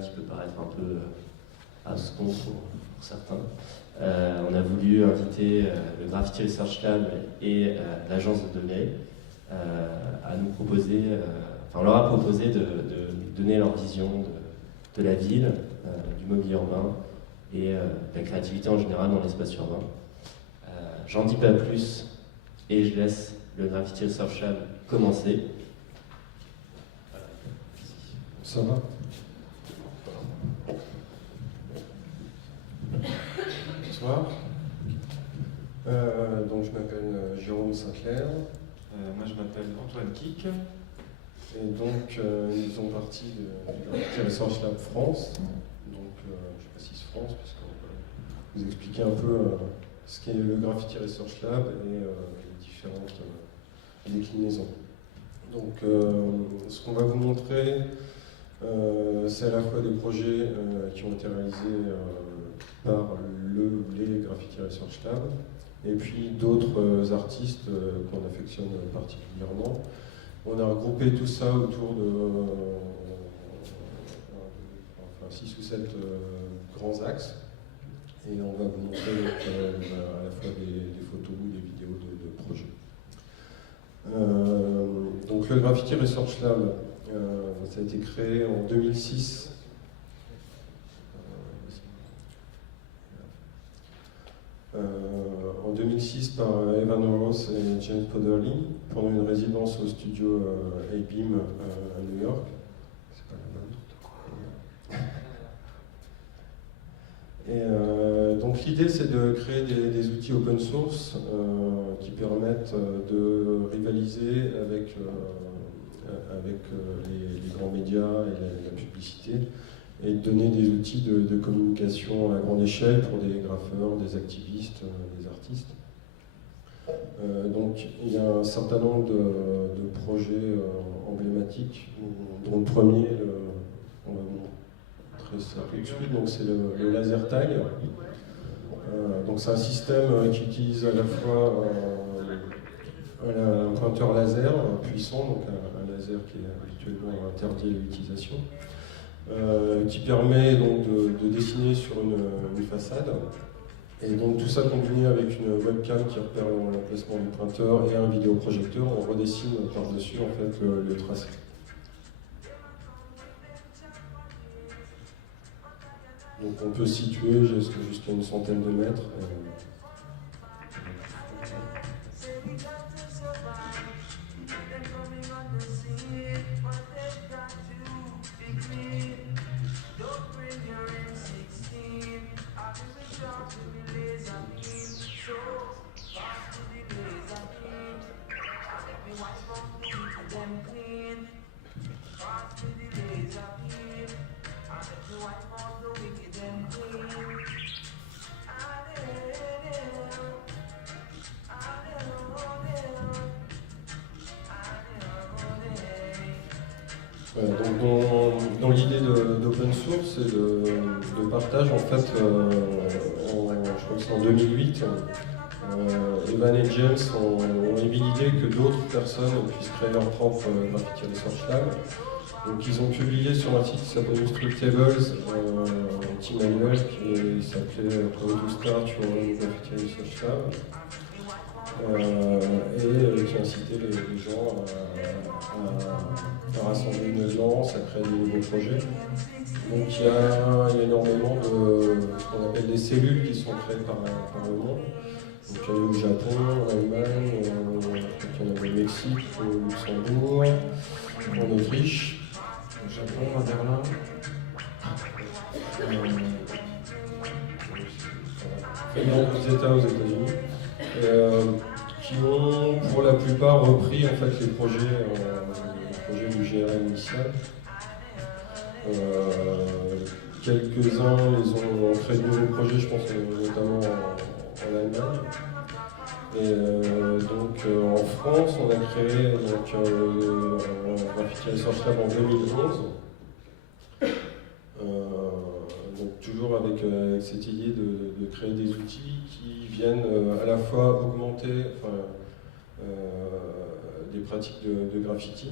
qui peut paraître un peu abscon pour certains. On a voulu inviter le Graffiti Research Lab et l'agence de Demery à nous proposer, on leur a proposé de donner leur vision de la ville, du mobilier urbain et de la créativité en général dans l'espace urbain. J'en dis pas plus et je laisse le Graffiti Research Lab commencer. Ça va? Bonsoir. Donc je m'appelle Jérôme Sinclair. Moi je m'appelle Antoine Kick. Et donc nous faisons partie du Graffiti Research Lab France. Donc je précise France puisqu'on va vous expliquer un peu ce qu'est le Graffiti Research Lab et les différentes déclinaisons. Donc ce qu'on va vous montrer, c'est à la fois des projets qui ont été réalisés par les Graffiti Research Lab et puis d'autres artistes qu'on affectionne particulièrement. On a regroupé tout ça autour de 6 ou 7 grands axes et on va vous montrer à la fois des photos ou des vidéos de projets. Donc le Graffiti Research Lab, ça a été créé en 2006. En 2006 par Evan Ross et James Podderly pendant une résidence au studio A-Beam à New York. C'est pas la bonne. Et donc l'idée c'est de créer des outils open source qui permettent de rivaliser avec les grands médias et la publicité et de donner des outils de communication à grande échelle pour des graffeurs, des activistes, des artistes. Donc il y a un certain nombre de projets emblématiques, dont le premier, on va vous montrer ça tout de suite, donc c'est le laser tag. Donc c'est un système qui utilise à la fois un pointeur laser puissant, donc un laser qui est habituellement interdit à l'utilisation, qui permet donc de dessiner sur une façade. Et donc tout ça combiné avec une webcam qui repère l'emplacement du pointeur et un vidéoprojecteur, on redessine par-dessus en fait le tracé. Donc on peut situer jusqu'à une centaine de mètres. Donc dans l'idée d'open source et de partage, en fait, je crois que c'est en 2008, Evan et James ont émis l'idée que d'autres personnes puissent créer leur propre Graffiti Research Lab. Donc ils ont publié sur un site qui s'appelle Illustrated Tables un petit manuel qui s'appelait How to Start Your Own Graffiti Research Lab. Et qui incitait les gens à rassembler une audience, à créer des nouveaux projets. Donc il y a énormément de ce qu'on appelle des cellules qui sont créées par le monde. Donc il y en a au Japon, en Allemagne, il y en a au Mexique, au Luxembourg, en Autriche, au Japon, à Berlin. Et donc aux États-Unis. Qui ont pour la plupart repris en fait les projets du GRL initial. Quelques-uns ils ont créé de nouveaux projets, je pense notamment en Allemagne. Et donc en France, on a créé un Graffiti Research Lab en 2011. Donc toujours avec cette idée de créer des outils qui viennent à la fois augmenter des pratiques de graffiti,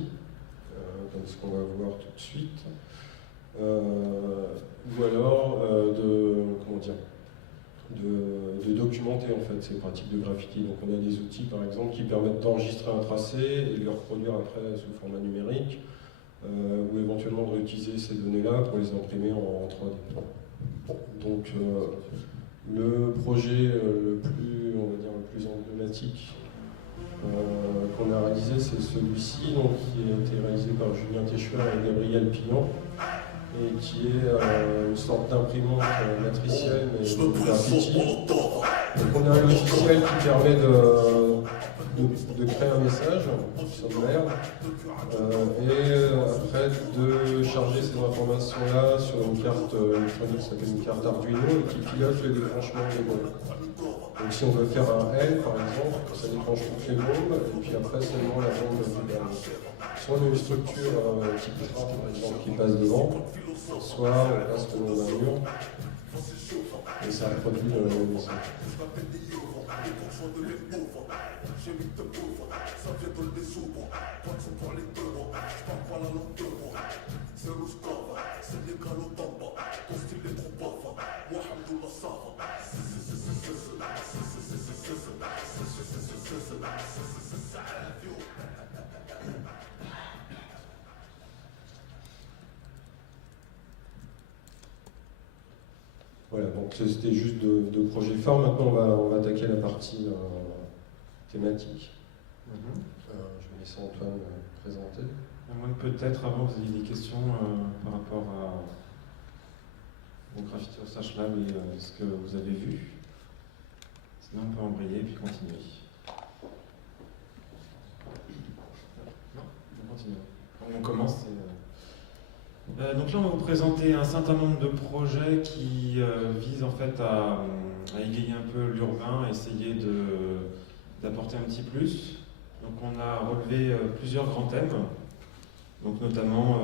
comme ce qu'on va voir tout de suite, documenter en fait ces pratiques de graffiti. Donc on a des outils par exemple qui permettent d'enregistrer un tracé et de le reproduire après sous format numérique, ou éventuellement de réutiliser ces données-là pour les imprimer en 3D. Donc le projet le plus, on va dire, le plus emblématique qu'on a réalisé, c'est celui-ci, donc qui a été réalisé par Julien Téchuer et Gabriel Pignon, et qui est une sorte d'imprimante matricielle mais de graffiti. Donc on a un logiciel qui permet de créer un message sommaire et après de charger ces informations-là sur une carte électronique qui s'appelle une carte Arduino et qui pilote le déclenchement des bombes. Donc si on veut faire un L par exemple, ça déclenche toutes les bombes et puis après seulement la bombe du dernier. Soit on a une structure type train par exemple qui passe devant, soit on passe le long d'un mur et ça reproduit le message. Voilà, donc c'était juste deux projets phares. Maintenant, on va attaquer la partie thématique. Je vais laisser Antoine présenter. Moi, peut-être avant, vous avez des questions par rapport au Graffiti Research Lab et ce que vous avez vu. Sinon, on peut embrayer et puis continuer. Non, on continue. On commence. Donc là, on va vous présenter un certain nombre de projets qui visent en fait à égayer un peu l'urbain, essayer d'apporter un petit plus. Donc on a relevé plusieurs grands thèmes, donc notamment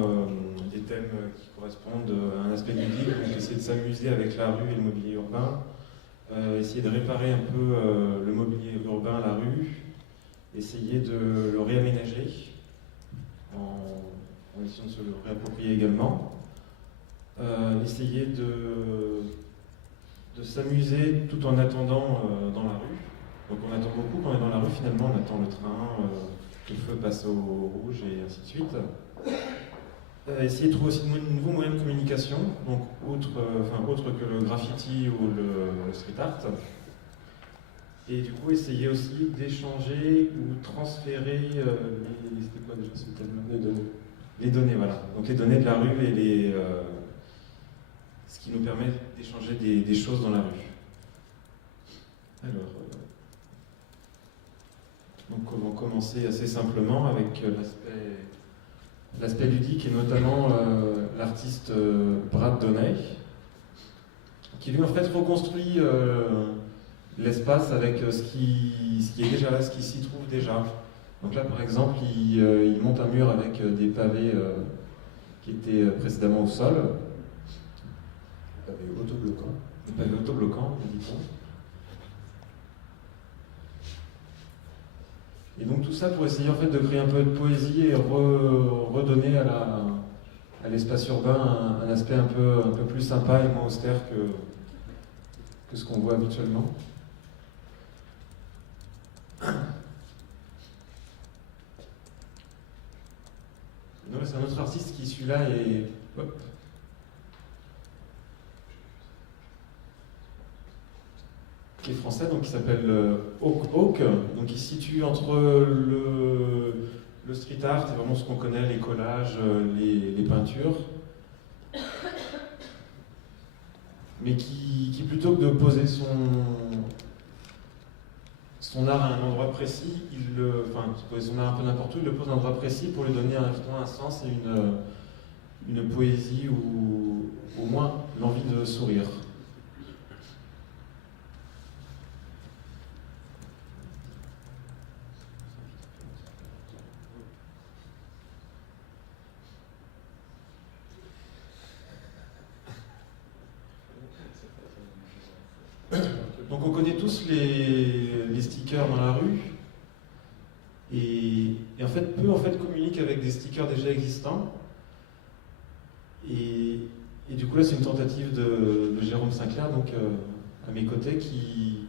des thèmes qui correspondent à un aspect ludique, donc essayer de s'amuser avec la rue et le mobilier urbain, essayer de réparer un peu le mobilier urbain, la rue, essayer de le réaménager en essayant de se le réapproprier également, essayer de s'amuser tout en attendant dans la rue. Donc on attend beaucoup quand on est dans la rue, finalement on attend le train, le feu passe au rouge et ainsi de suite. Essayer de trouver aussi de nouveaux moyens de communication, donc autre que le graffiti ou le street art. Et du coup essayer aussi d'échanger ou transférer c'était quoi déjà ce thème-là ? Les données. Les données, voilà. Donc les données de la rue et ce qui nous permet d'échanger des choses dans la rue. Alors, donc on va commencer assez simplement avec l'aspect ludique et notamment l'artiste Brad Donnay, qui lui en fait reconstruit l'espace avec ce qui est déjà là, ce qui s'y trouve déjà. Donc là par exemple il monte un mur avec des pavés qui étaient précédemment au sol. Des pavés autobloquants. Des pavés autobloquants, dit-on. Et donc tout ça pour essayer en fait de créer un peu de poésie et redonner à l'espace urbain un aspect un peu plus sympa et moins austère que ce qu'on voit habituellement. Non, c'est un autre artiste qui celui-là est qui est français, donc qui s'appelle Hawk, donc il se situe entre le street art, c'est vraiment ce qu'on connaît, les collages, les peintures, mais qui plutôt que de poser son art à un endroit précis, poser son art un peu n'importe où, il le pose à un endroit précis pour lui donner un sens et une poésie ou au moins l'envie de sourire. Donc on connaît tous les stickers dans la rue et en fait peu communiquent avec des stickers déjà existants et du coup là c'est une tentative de Jérôme Sinclair donc à mes côtés qui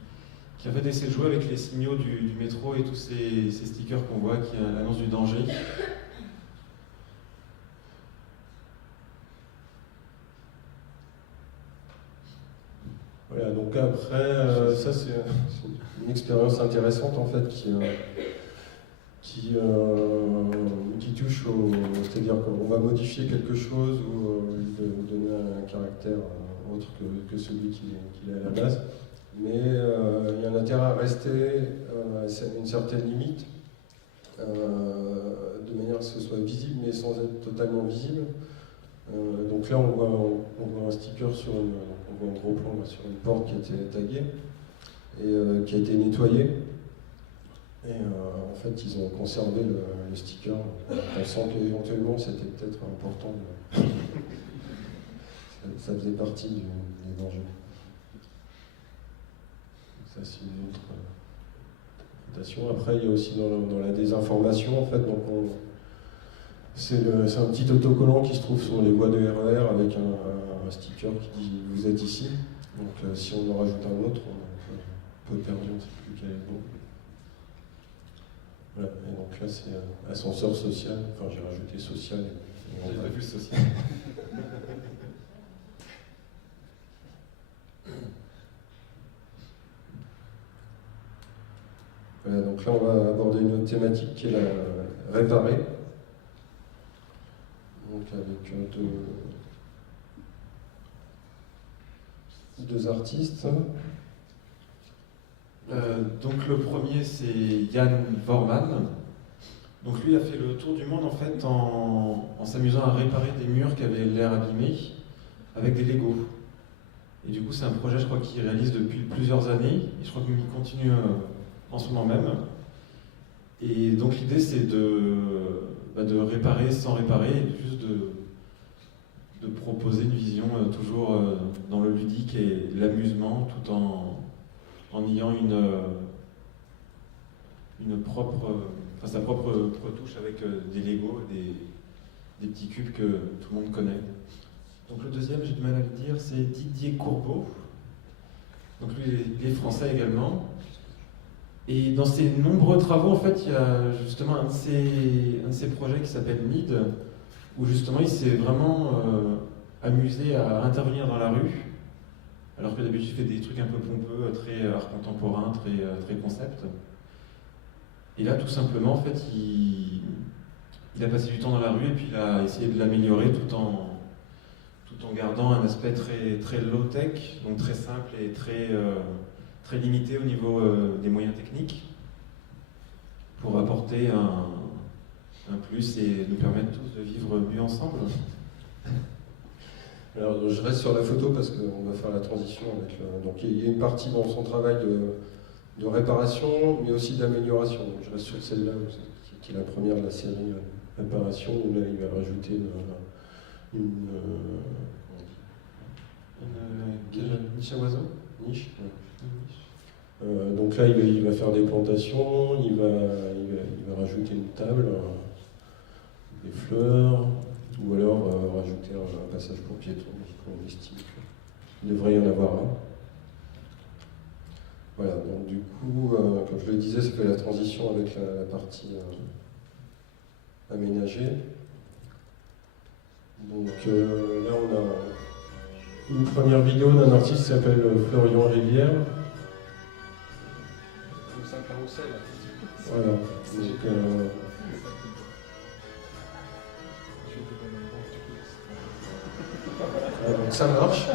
qui en fait essaie de jouer avec les signaux du métro et tous ces stickers qu'on voit qui annoncent du danger. Voilà, donc après, ça c'est une expérience intéressante en fait qui touche au... C'est-à-dire qu'on va modifier quelque chose ou lui donner un caractère autre que celui qu'il a à la base. Mais il y a un intérêt à rester à une certaine limite, de manière à ce que ce soit visible mais sans être totalement visible. Donc là on voit un sticker on voit un gros plan là, sur une porte qui a été taguée et qui a été nettoyée. Et en fait, ils ont conservé le sticker, pensant qu'éventuellement c'était peut-être important. Ça faisait partie des dangers. Ça, c'est une autre interprétation. Après, il y a aussi dans la désinformation, en fait, donc c'est un petit autocollant qui se trouve sur les voies de RER avec un sticker qui dit « Vous êtes ici ». Donc, si on en rajoute un autre, on peut perdu, on ne sait plus quel est le bon. Voilà, et donc là c'est ascenseur social, enfin j'ai rajouté social. J'ai pas vu social. Voilà, donc là on va aborder une autre thématique qui est la réparer. Donc avec deux artistes. Donc le premier c'est Jan Vorman. Donc lui a fait le tour du monde en fait en s'amusant à réparer des murs qui avaient l'air abîmés avec des Lego. Et du coup c'est un projet je crois qu'il réalise depuis plusieurs années et je crois qu'il continue en ce moment même. Et donc l'idée c'est de réparer sans réparer et juste de proposer une vision toujours dans le ludique et l'amusement tout en ayant sa propre retouche avec des Lego, des petits cubes que tout le monde connaît. Donc le deuxième, j'ai du mal à le dire, c'est Didier Courbeau. Donc lui, il est français également. Et dans ses nombreux travaux, en fait, il y a justement un de ses projets qui s'appelle Need, où justement il s'est vraiment amusé à intervenir dans la rue. Alors que d'habitude, il fait des trucs un peu pompeux, très art contemporain, très concept. Et là, tout simplement, en fait, il a passé du temps dans la rue et puis il a essayé de l'améliorer tout en gardant un aspect très low-tech, donc très simple et très limité au niveau des moyens techniques, pour apporter un plus et nous permettre tous de vivre mieux ensemble. Alors, je reste sur la photo parce qu'on va faire la transition avec donc il y a une partie dans son travail de réparation, mais aussi d'amélioration. Donc, je reste sur celle-là, qui est la première de la série réparation, où là il va rajouter une niche à oiseaux. Niche. Donc là il va faire des plantations, il va rajouter une table, des fleurs. Ou alors rajouter un passage pour piétons, on estime qu'il devrait y en avoir un. Voilà, donc du coup, comme je le disais, ça fait la transition avec la partie aménagée. Donc là, on a une première vidéo d'un artiste qui s'appelle Florian Rivière. C'est un carrousel. Voilà, donc... donc ça marche.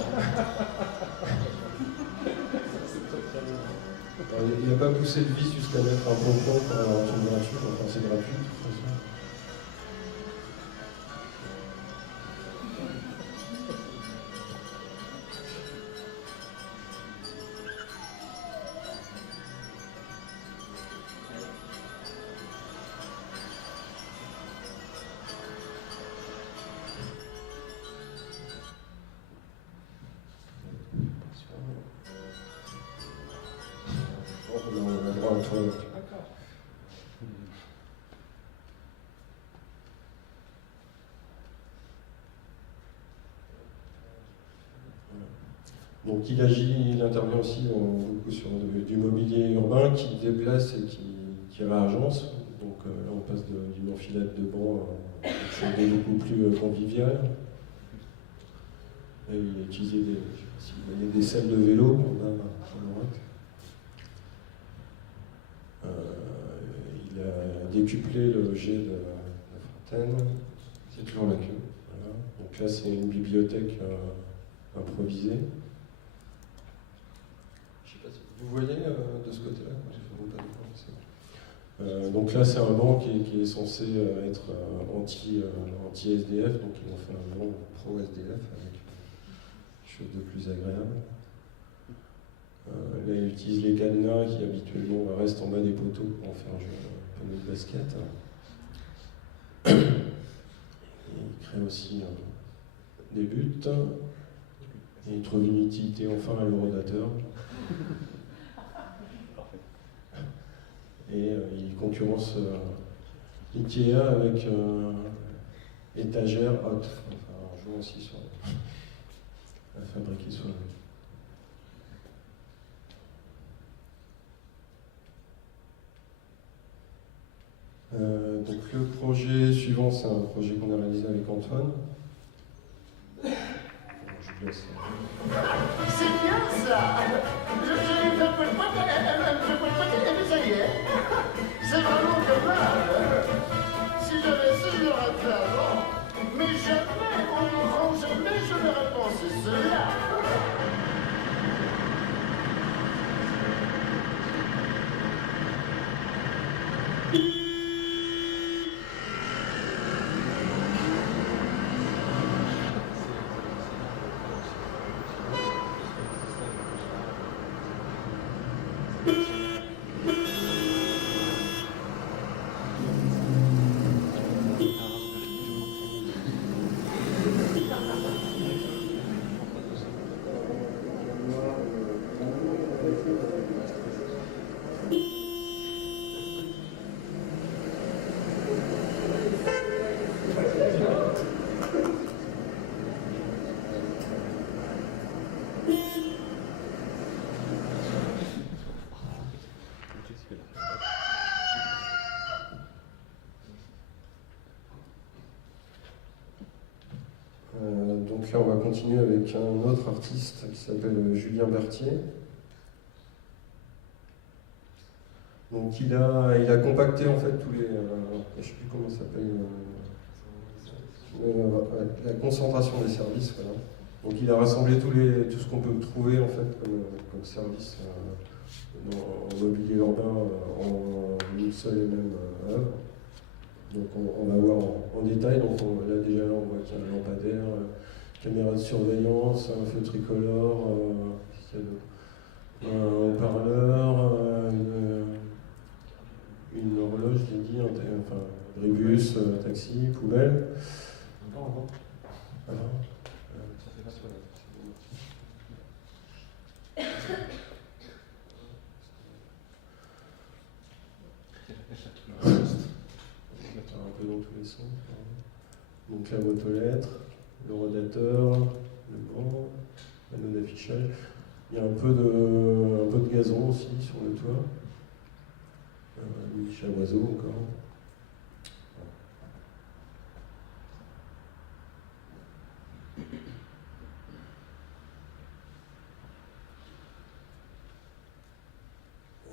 Il n'a pas poussé le vis jusqu'à mettre un pompon pour avoir un truc gratuit, enfin c'est gratuit de toute façon. On a droit à toi. Donc il intervient aussi beaucoup sur du mobilier urbain qui déplace et qui réagence. Donc là on passe d'une enfilade de bancs à quelque chose de beaucoup plus convivial. Et il a utilisé je sais pas si vous voyez, des selles de vélo qu'on a à droite. Il a décuplé le jet de la fontaine. C'est toujours la queue. Voilà. Donc là c'est une bibliothèque improvisée. Je sais pas si vous voyez de ce côté-là. Donc là c'est un banc qui est censé être anti-SDF, donc ils ont fait un banc pro-SDF avec quelque chose de plus agréable. Là il utilise les cadenas qui habituellement restent en bas des poteaux pour en faire jouer un panneau de basket. Il crée aussi des buts. Et il trouve une utilité enfin à l'eurodateur. Et il concurrence Ikea avec étagère haute, enfin en jouant aussi sur la fabriquer soi-même. Donc le projet suivant, c'est un projet qu'on a réalisé avec Antoine. Je vous laisse. C'est bien ça. Je peux pas ça y est. C'est vraiment dommage. Si j'avais su, je l'aurais fait avant. Mais jamais, au grand jamais, je n'aurais pensé cela. Donc là, on va continuer avec un autre artiste qui s'appelle Julien Berthier. Donc il a compacté en fait tous les, je ne sais plus comment ça s'appelle, la concentration des services. Voilà. Donc il a rassemblé tout ce qu'on peut trouver en fait comme service en mobilier urbain en une seule et même œuvre. Donc on va voir en détail. Donc là déjà on voit qu'il y a un lampadaire, caméra de surveillance, un feu tricolore, un haut-parleur, une horloge, j'ai dit, enfin rébus, taxi, poubelle. Avant. Un peu dans tous les sens. Donc la boîte aux lettres, le rodateur, le banc, panneau d'affichage. Il y a un peu de gazon aussi sur le toit. Une niche à oiseaux encore.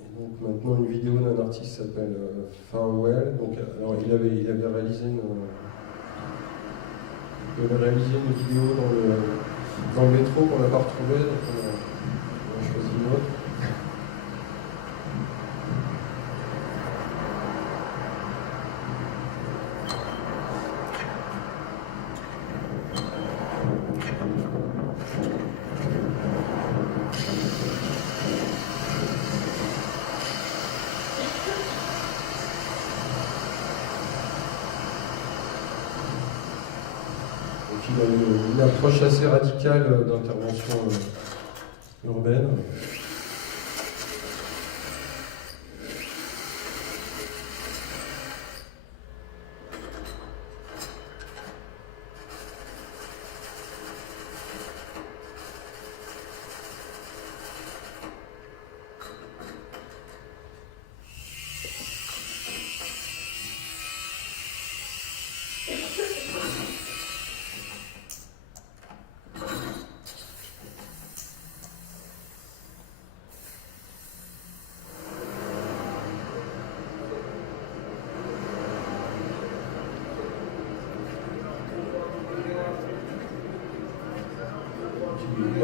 Et donc maintenant une vidéo d'un artiste qui s'appelle Farwell. Donc alors il avait réalisé une vidéo dans le métro qu'on n'a pas retrouvé, donc on a choisi une autre. Il a une approche assez radicale d'intervention urbaine.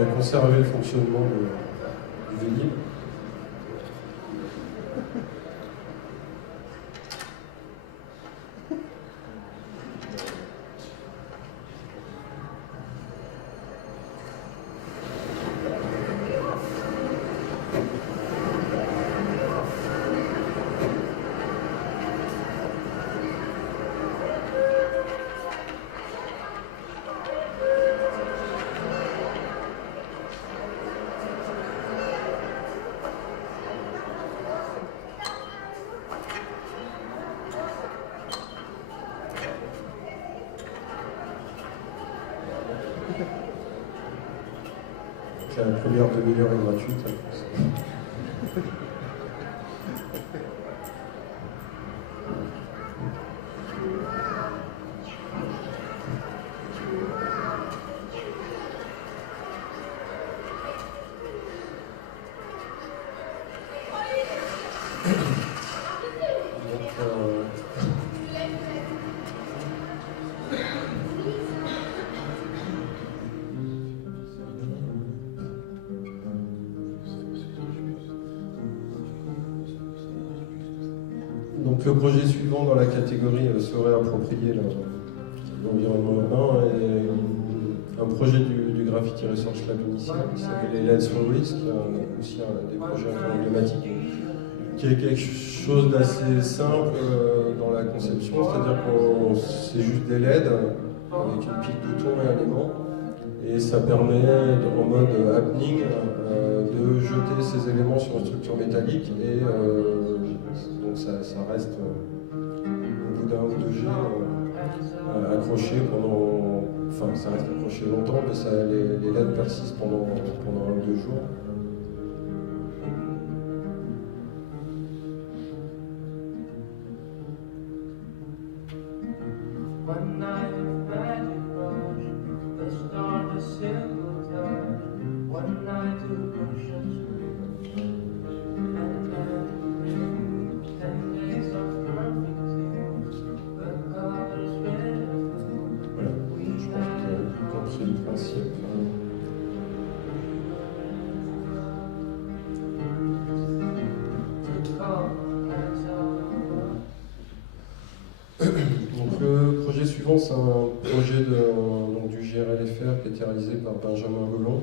a conservé le fonctionnement du Vélib. La première demi-heure est gratuite. Donc le projet suivant dans la catégorie serait approprié l'environnement urbain est un projet du Graffiti Research Lab initial qui s'appelle Let's for Risk, aussi un des projets un peu emblématiques, qui est quelque chose d'assez simple dans la conception, c'est-à-dire que c'est juste des LED avec une pile bouton et un aimant, et ça permet en mode happening de jeter ces éléments sur une structure métallique et donc ça reste au bout d'un ou deux jets accroché pendant. Enfin, ça reste accroché longtemps, mais les LED persistent pendant un ou deux jours. C'est le principe. Donc le projet suivant, c'est un projet du GRLFR qui a été réalisé par Benjamin Golon.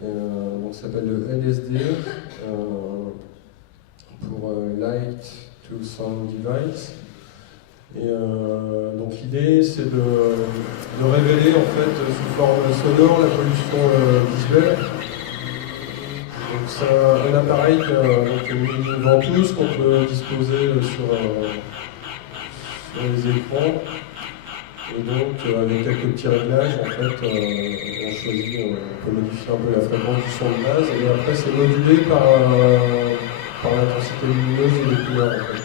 Donc ça s'appelle le LSD pour Light to Sound Device. Et donc l'idée c'est de révéler en fait sous forme sonore la pollution visuelle. Donc c'est un appareil donc une ventouse qu'on peut disposer sur les écrans. Et donc avec quelques petits réglages en fait on choisit, on peut modifier un peu la fréquence du son de base et après c'est modulé par l'intensité lumineuse et les couleurs en fait.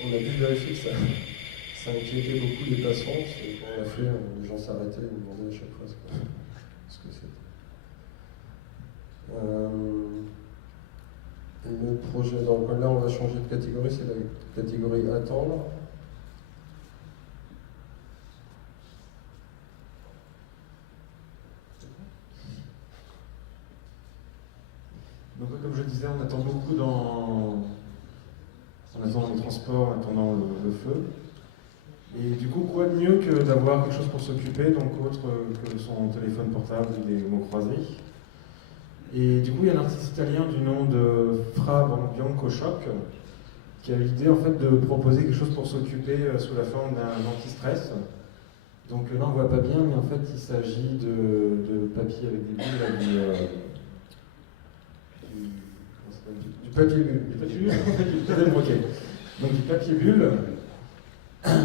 On a dû vérifier que ça inquiétait beaucoup les patients, parce que quand on l'a fait, les gens s'arrêtaient et nous demandaient à chaque fois ce que c'était. Le projet, donc là on va changer de catégorie, c'est la catégorie attendre. Donc comme je disais, on attend beaucoup dans les transports, en attendant le feu. Et du coup, quoi de mieux que d'avoir quelque chose pour s'occuper, donc autre que son téléphone portable ou des mots croisés. Et du coup, il y a un artiste italien du nom de Fra Biancochoc qui a l'idée en fait de proposer quelque chose pour s'occuper sous la forme d'un anti-stress. Donc là, on voit pas bien, mais en fait, il s'agit de papier avec des bulles, Du papier bulle. Du papier bulle, du deuxième broquet. Donc du papier bulle.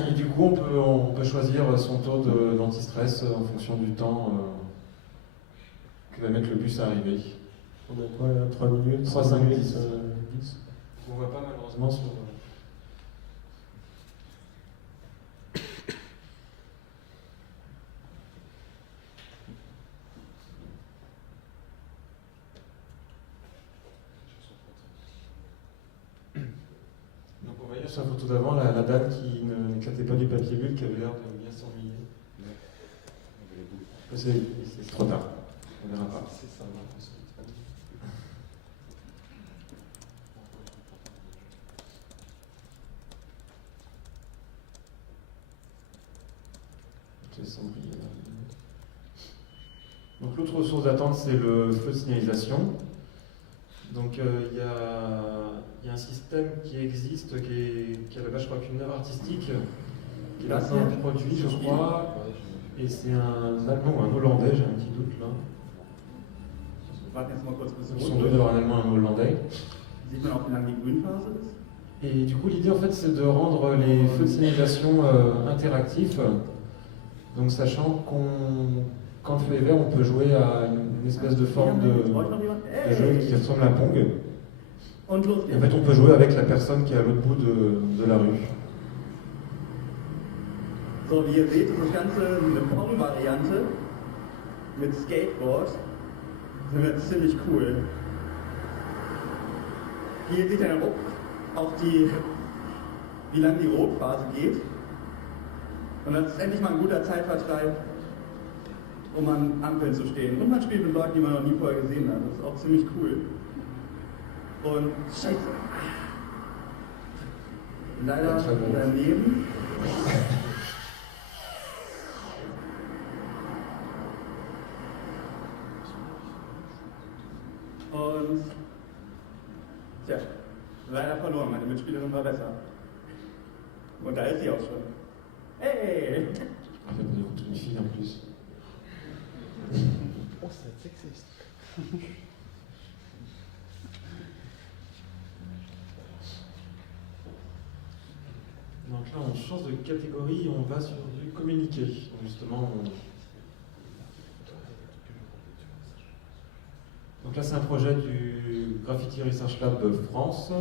Et du coup, on peut choisir son taux d'antistress en fonction du temps que va mettre le bus à arriver. On a quoi là, 3 minutes 3, 5, 10. 10. On voit pas malheureusement sur... Donc on voyait sur la photo d'avant la dame qui n'éclatait pas du papier bulle, qui avait l'air de bien s'ennuyer. C'est trop tard, on verra pas. C'est ça, Donc l'autre ressource d'attente, c'est le feu de signalisation. Donc il y a un système qui existe, qui a là-bas, je crois, qu'une œuvre artistique, qui est maintenant produit, je crois, et c'est un Allemand ou un Hollandais, j'ai un petit doute là. Ils sont deux, d'avoir un Allemand et un Hollandais. Et du coup, l'idée en fait, c'est de rendre les feux de signalisation interactifs. Donc, sachant quand le feu est vert, on peut jouer à une espèce de forme de jeu qui ressemble à Pong. Et en fait, on peut jouer avec la personne qui est à l'autre bout de la rue. So, wie ihr seht, ist das Ganze eine Pong-Variante mit Skateboard. Das ist ziemlich cool. Hier seht ihr auch wie lange die Rotphase geht. Und das ist endlich mal ein guter Zeitvertreib, um an Ampeln zu stehen. Und man spielt mit Leuten, die man noch nie vorher gesehen hat. Das ist auch ziemlich cool. Und scheiße. Leider daneben. Und tja, leider verloren. Meine Mitspielerin war besser. Und da ist sie auch schon. Hey! En fait, on écoute une fille en plus. Oh, c'est sexiste. Donc là, on change de catégorie et on va sur du communiqué. Donc justement, Donc là, c'est un projet du Graffiti Research Lab France.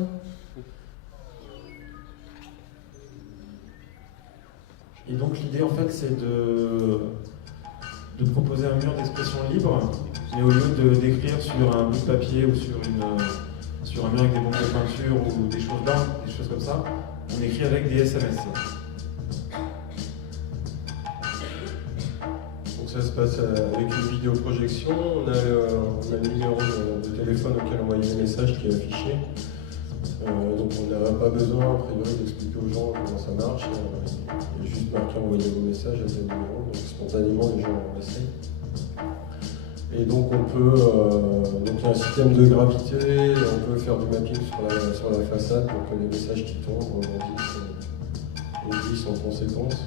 Et donc l'idée, en fait, c'est de proposer un mur d'expression libre, mais au lieu d'écrire sur un bout de papier ou sur un mur avec des bombes de peinture ou des choses blanches, des choses comme ça, on écrit avec des SMS. Donc ça se passe avec une vidéoprojection. On a le numéro de téléphone auquel envoyer les messages qui est affiché. Donc on n'a pas besoin, a priori, d'expliquer aux gens comment ça marche. Il y a juste marqué envoyer vos messages à tel numéro. Donc spontanément, les gens essayent. Et donc on peut, donc il y a un système de gravité, on peut faire du mapping sur la façade pour que les messages qui tombent rebondissent et glissent en conséquence.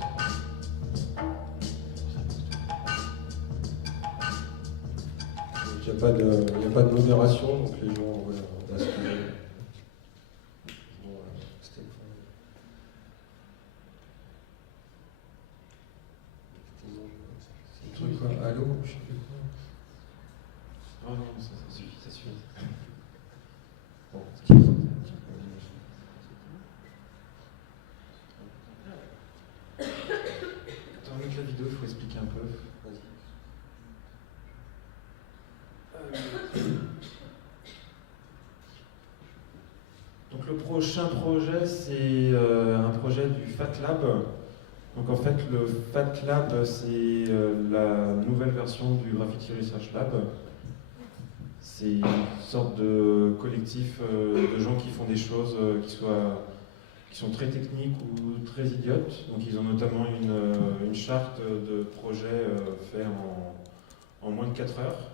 Il n'y a pas de modération, donc les gens envoient ce qu'ils veulent. C'est le truc quoi, allô, je sais plus quoi. Ah non, ça suffit, ça suffit. Bon, Attends, avec la vidéo, il faut expliquer un peu. Donc le prochain projet, c'est un projet du FatLab. Donc en fait, le FatLab, c'est la nouvelle version du Graffiti Research Lab. C'est une sorte de collectif de gens qui font des choses qui sont très techniques ou très idiotes. Donc ils ont notamment une charte de projet fait en moins de 4 heures.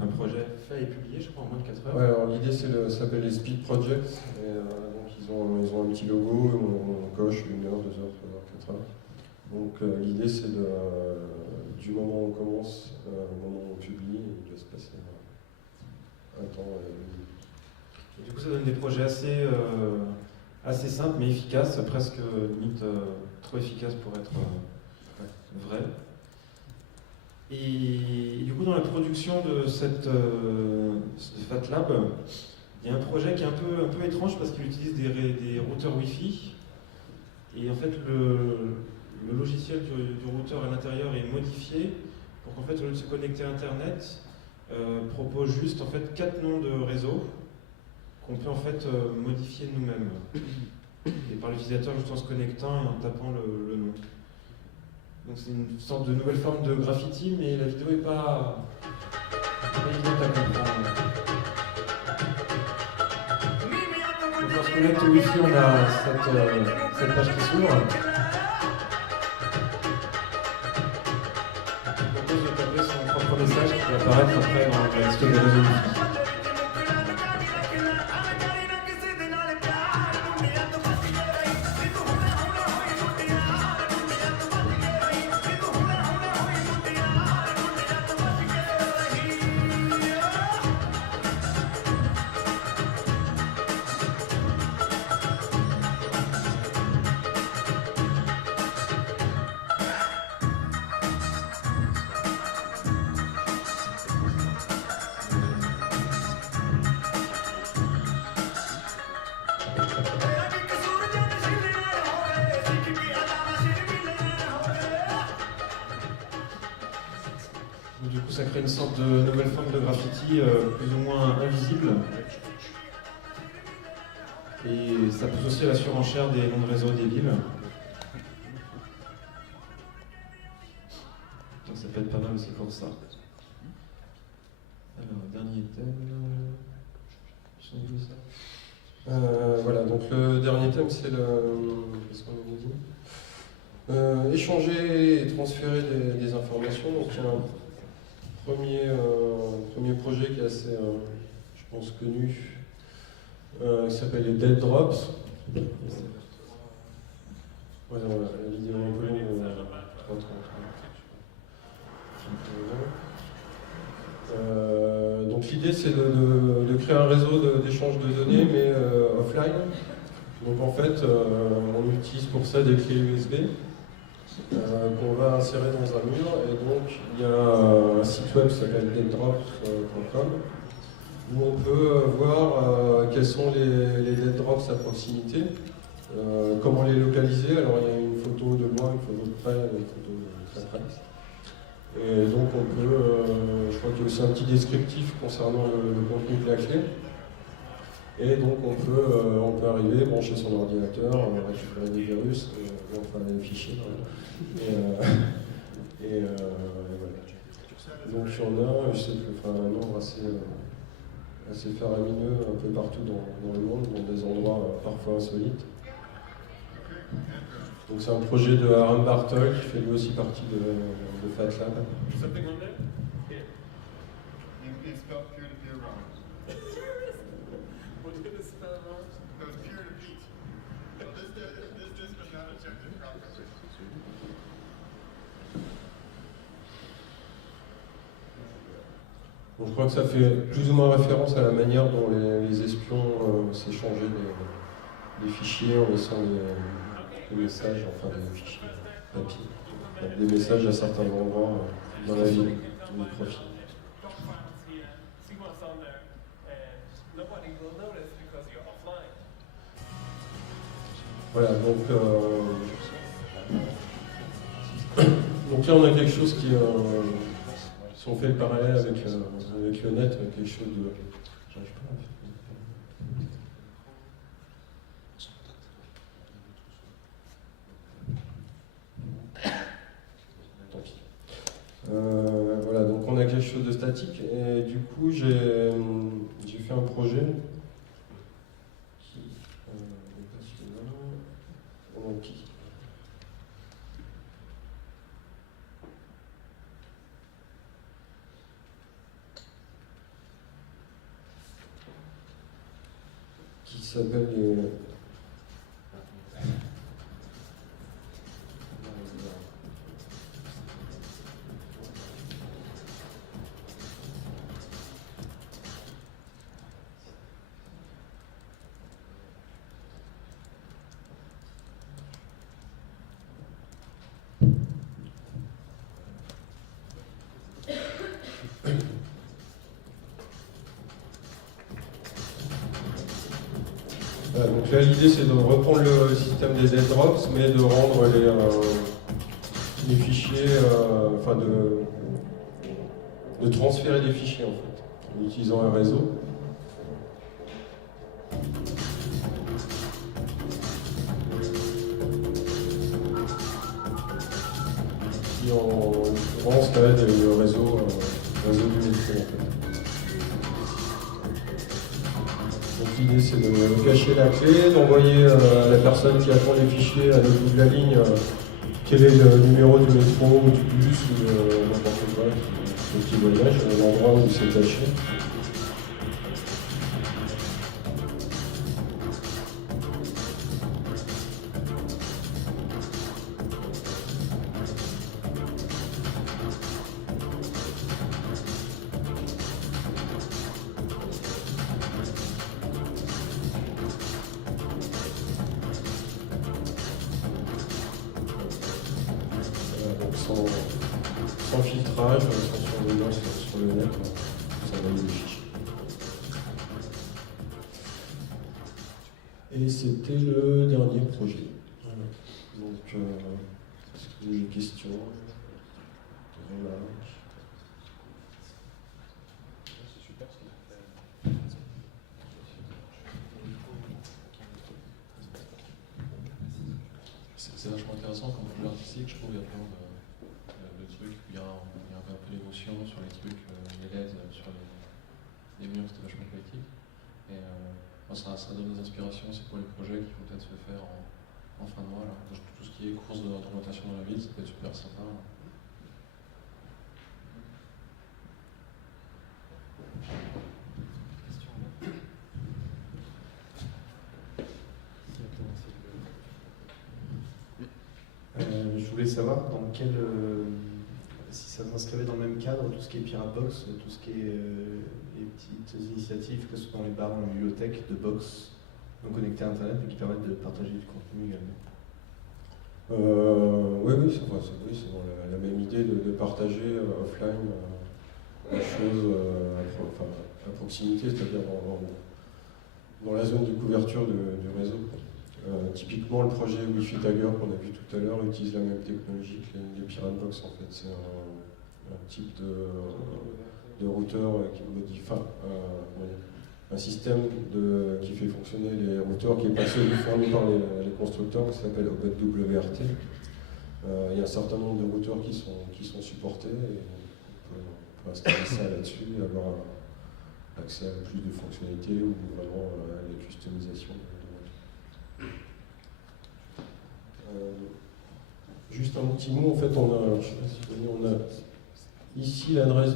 Un projet fait et publié, je crois, en moins de 4 heures. Ouais, alors l'idée ça s'appelle les Speed Projects. Et, donc ils ont un petit logo, on coche 1 heure, 2 heures, 3 heures, 4 heures. Donc l'idée c'est du moment où on commence au moment où on publie, il doit se passer un temps. Et du coup, ça donne des projets assez simples mais efficaces, presque limite trop efficaces pour être vrais. Et du coup, dans la production de cette FatLab, il y a un projet qui est un peu étrange parce qu'il utilise des routeurs Wi-Fi. Et en fait, le logiciel du routeur à l'intérieur est modifié pour qu'en fait, au lieu de se connecter à Internet, propose juste en fait 4 noms de réseaux qu'on peut en fait modifier nous-mêmes. Et par l'utilisateur juste en se connectant et en tapant le nom. Donc c'est une sorte de nouvelle forme de graffiti, mais la vidéo n'est pas évidente à comprendre. Donc lorsqu'on connecte au Wi-Fi, on a cette page qui s'ouvre. On propose de taper son propre message qui va apparaître après dans la liste des réseaux Wi-Fi. Du coup, ça crée une sorte de nouvelle forme de graffiti plus ou moins invisible. Et ça pousse aussi à la surenchère des noms de réseaux des villes. Donc ça peut être pas mal aussi pour ça. Alors, dernier thème. Voilà, donc le dernier thème, c'est qu'est-ce qu'on avait dit échanger et transférer des informations. Donc, il y a un premier projet qui est assez, je pense, connu, qui s'appelle les Dead Drops. Voilà, la vidéo un peu longue, donc l'idée, c'est de créer un réseau d'échange de données, mais offline. Donc en fait, on utilise pour ça des clés USB. Qu'on va insérer dans un mur, et donc il y a un site web qui s'appelle deaddrops.com où on peut voir quels sont les dead drops à proximité, comment les localiser. Alors il y a une photo de loin, une photo de près, une photo de très près. Et donc on peut, je crois qu'il y a aussi un petit descriptif concernant le contenu de la clé. Et donc on peut arriver, brancher son ordinateur, récupérer des virus, enfin des fichiers. Et voilà. Donc il y en a, je sais que, un nombre assez faramineux un peu partout dans le monde, dans des endroits parfois insolites. Donc c'est un projet de Aaron Bartol qui fait lui aussi partie de FatLab. Something on there? Yeah. You spelled peer-to-peer wrong. What did it spell wrong? It was peer-to-peer. This was not objective properly. Donc je crois que ça fait plus ou moins référence à la manière dont les espions s'échangeaient des fichiers en laissant des messages, enfin des fichiers papier, des messages à certains endroits dans la ville, des profils. Voilà, donc là on a quelque chose qui, si on fait le parallèle avec le net, quelque chose de... J'arrive pas à faire. Tant pis. Voilà, donc on a quelque chose de statique, et du coup j'ai fait un projet qui s'appelle les... Voilà, donc là, l'idée, c'est de reprendre le système des dead drops, mais de rendre les fichiers, enfin de transférer des fichiers, en fait, en utilisant un réseau. Qui en l'occurrence, là, le réseau du métro, en fait. Donc l'idée, c'est de cacher la clé, d'envoyer à la personne qui attend les fichiers à l'autre bout de la ligne quel est le numéro du métro ou du bus ou n'importe quoi, qui voyage, l'endroit où c'est caché. Donc sans filtrage, sans surveillance sur le net, ça va les fichiers. Et c'était le dernier projet. Voilà. Donc, est-ce que vous avez des questions, des remarques? C'est super ce qu'on a fait. C'est vachement intéressant comme projet artistique, je trouve. Il y a plein de trucs, il y a un peu d'émotion sur les trucs, les LED sur les murs, c'était vachement poétique. Et ça donne des inspirations aussi pour les projets qui vont peut-être se faire en fin de mois. Là. Tout ce qui est course d'orientation dans la ville, ça peut être super sympa. Là. Je voulais savoir dans quel, si ça s'inscrivait dans le même cadre, tout ce qui est Piratebox, tout ce qui est les petites initiatives, que ce soit dans les bars, dans les bibliothèques, de box non connectées à Internet, mais qui permettent de partager du contenu également. Oui, c'est dans la même idée de partager offline les choses à proximité, c'est-à-dire dans la zone de couverture du réseau. Typiquement, le projet Wi-Fi Tagger qu'on a vu tout à l'heure utilise la même technologie que les Piratebox. En fait, c'est un type de routeur qui modifie, un système qui fait fonctionner les routeurs qui n'est pas celui fourni par les constructeurs, qui s'appelle OpenWRT. Il y a un certain nombre de routeurs qui sont supportés et on peut installer ça là-dessus et avoir accès à plus de fonctionnalités ou vraiment à la customisation. Juste un petit mot, en fait, je sais pas si vous voyez, on a ici l'adresse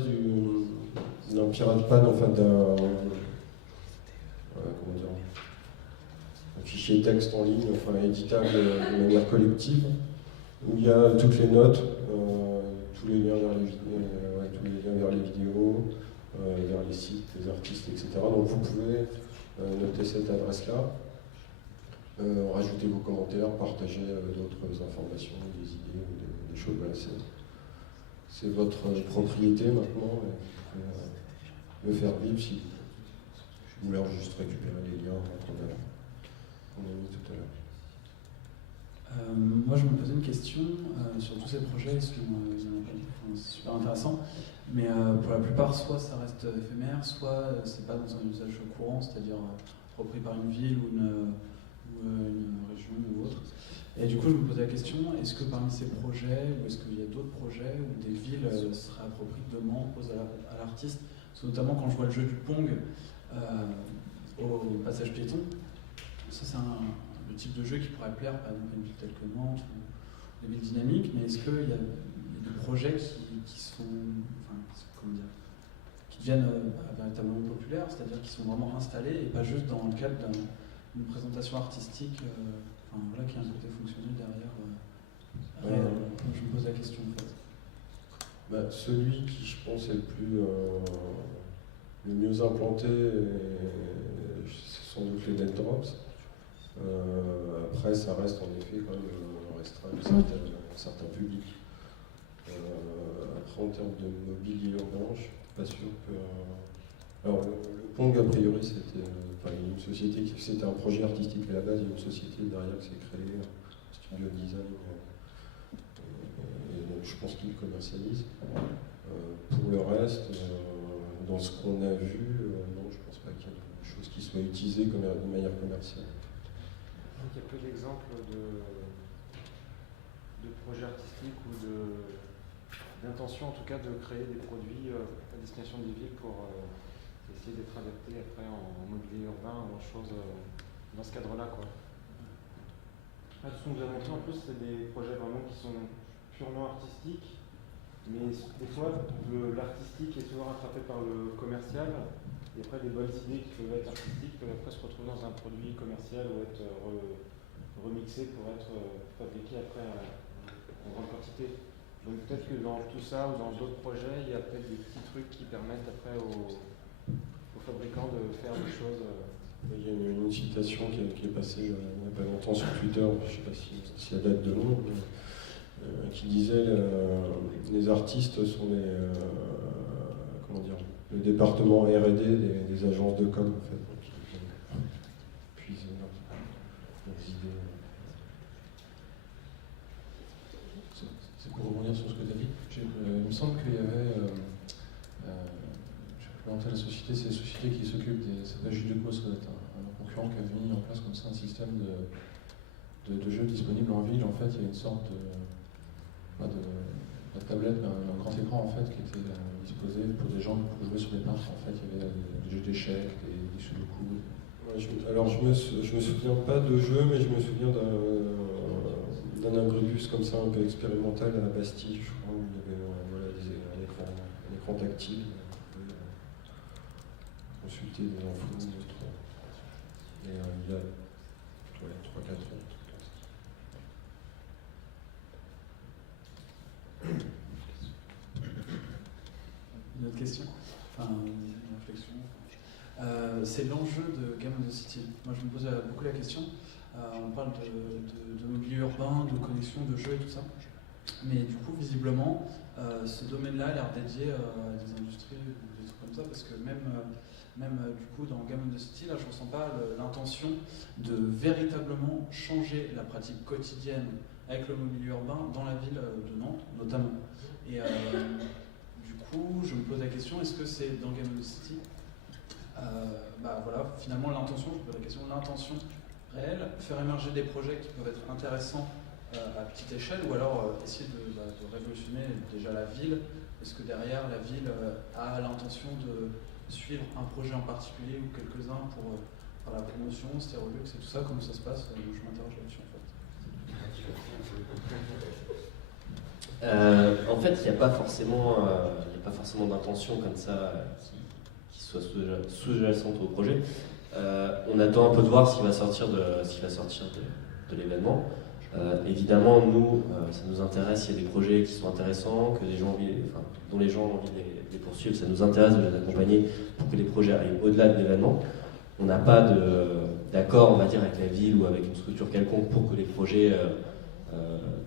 d'un PiratePad, en fait, un fichier texte en ligne, enfin éditable de manière collective, où il y a toutes les notes, tous les liens vers les vidéos, vers les sites, les artistes, etc. Donc vous pouvez noter cette adresse-là. Rajouter vos commentaires, partager d'autres informations, des idées ou des choses. Voilà, c'est votre propriété maintenant. Et vous pouvez le faire vivre si vous voulez juste récupérer les liens qu'on a mis tout à l'heure. Moi, je me posais une question sur tous ces projets, c'est super intéressant, mais pour la plupart, soit ça reste éphémère, soit c'est pas dans un usage courant, c'est-à-dire repris par une ville ou une région ou autre. Et du coup, je me posais la question, est-ce que parmi ces projets, ou est-ce qu'il y a d'autres projets où des villes seraient appropriées demain, posent à l'artiste? Parce que notamment quand je vois le jeu du Pong au passage piéton, ça c'est le type de jeu qui pourrait plaire par exemple à une ville telle que Nantes ou des villes dynamiques, mais est-ce qu'il y a des projets qui sont, qui deviennent véritablement populaires, c'est-à-dire qui sont vraiment installés et pas juste dans le cadre d'une présentation artistique, qui a un côté fonctionnel derrière. Je me pose la question en fait. Celui qui, je pense, est le mieux implanté, c'est sans doute les dead drops. Après, ça reste en effet quand même restreint à certains publics. Après, en termes de mobilier urbain, je ne suis pas sûr Alors, le Pong, a priori, c'était une société, c'était un projet artistique à la base, il y a une société derrière qui s'est créée, un studio de design, et donc je pense qu'ils commercialisent. Pour le reste, dans ce qu'on a vu, non, je pense pas qu'il y ait des choses qui soient utilisées de manière commerciale. Donc il y a peu d'exemples de projets artistiques ou d'intention en tout cas de créer des produits à destination des villes pour essayer d'être adaptés après en mobilier urbain ou en choses dans ce cadre-là, quoi. Tout ce qu'on vous a montré en plus, c'est des projets vraiment qui sont purement artistiques, mais des fois l'artistique est souvent rattrapé par le commercial, et après des bonnes idées qui peuvent être artistiques peuvent après se retrouver dans un produit commercial ou être remixé pour être fabriqué après en grande quantité. Donc peut-être que dans tout ça ou dans d'autres projets, il y a peut-être des petits trucs qui permettent après aux fabricants de faire des choses. Il y a une citation qui est passée il n'y a pas longtemps sur Twitter, je ne sais pas si elle date de nom, qui disait les artistes sont le département R&D des agences de com, en fait. Donc, ils puisent leurs idées. C'est pour rebondir sur ce que tu as dit. Il me semble qu'il y avait, je ne sais pas la société, c'est les sociétés qui s'occupent des. Ça s'appelle Jeux de Cause, ça doit être un concurrent qui a mis en place comme ça un système de jeux disponibles en ville. En fait, il y a une sorte de tablette, un grand écran en fait qui était disposé pour des gens pour jouer sur les parcs. En fait, il y avait des jeux d'échecs, des sudoku. Alors je me souviens pas de jeu, mais je me souviens d'un abribus comme ça un peu expérimental à la Bastille, je crois, où il y avait un écran tactile. On pouvait consulter des infos, et il y a 3-4 ans. Une autre question, enfin une réflexion. C'est l'enjeu de Game of the City. Moi je me pose beaucoup la question. On parle de mobilier urbain, de connexion, de jeux et tout ça. Mais du coup, visiblement, ce domaine-là a l'air dédié à des industries ou des trucs comme ça, parce que même du coup dans Game of the City, là je ne ressens pas l'intention de véritablement changer la pratique quotidienne avec le mobilier urbain dans la ville de Nantes, notamment. Et du coup, je me pose la question, est-ce que c'est dans Game of the City voilà, finalement l'intention, je me pose la question, l'intention réelle, faire émerger des projets qui peuvent être intéressants à petite échelle, ou alors essayer de révolutionner déjà la ville. Est-ce que derrière la ville a l'intention de suivre un projet en particulier ou quelques-uns pour faire la promotion, Stérolux et tout ça, comment ça se passe? Je m'interroge là-dessus en fait, il n'y a pas forcément d'intention comme ça qui soit sous-jacente au projet. On attend un peu de voir ce qui va sortir de l'événement. Évidemment, nous, ça nous intéresse, il y a des projets qui sont intéressants, dont les gens ont envie de les poursuivre, ça nous intéresse de les accompagner pour que les projets arrivent au-delà de l'événement. On n'a pas d'accord, on va dire, avec la ville ou avec une structure quelconque pour que les projets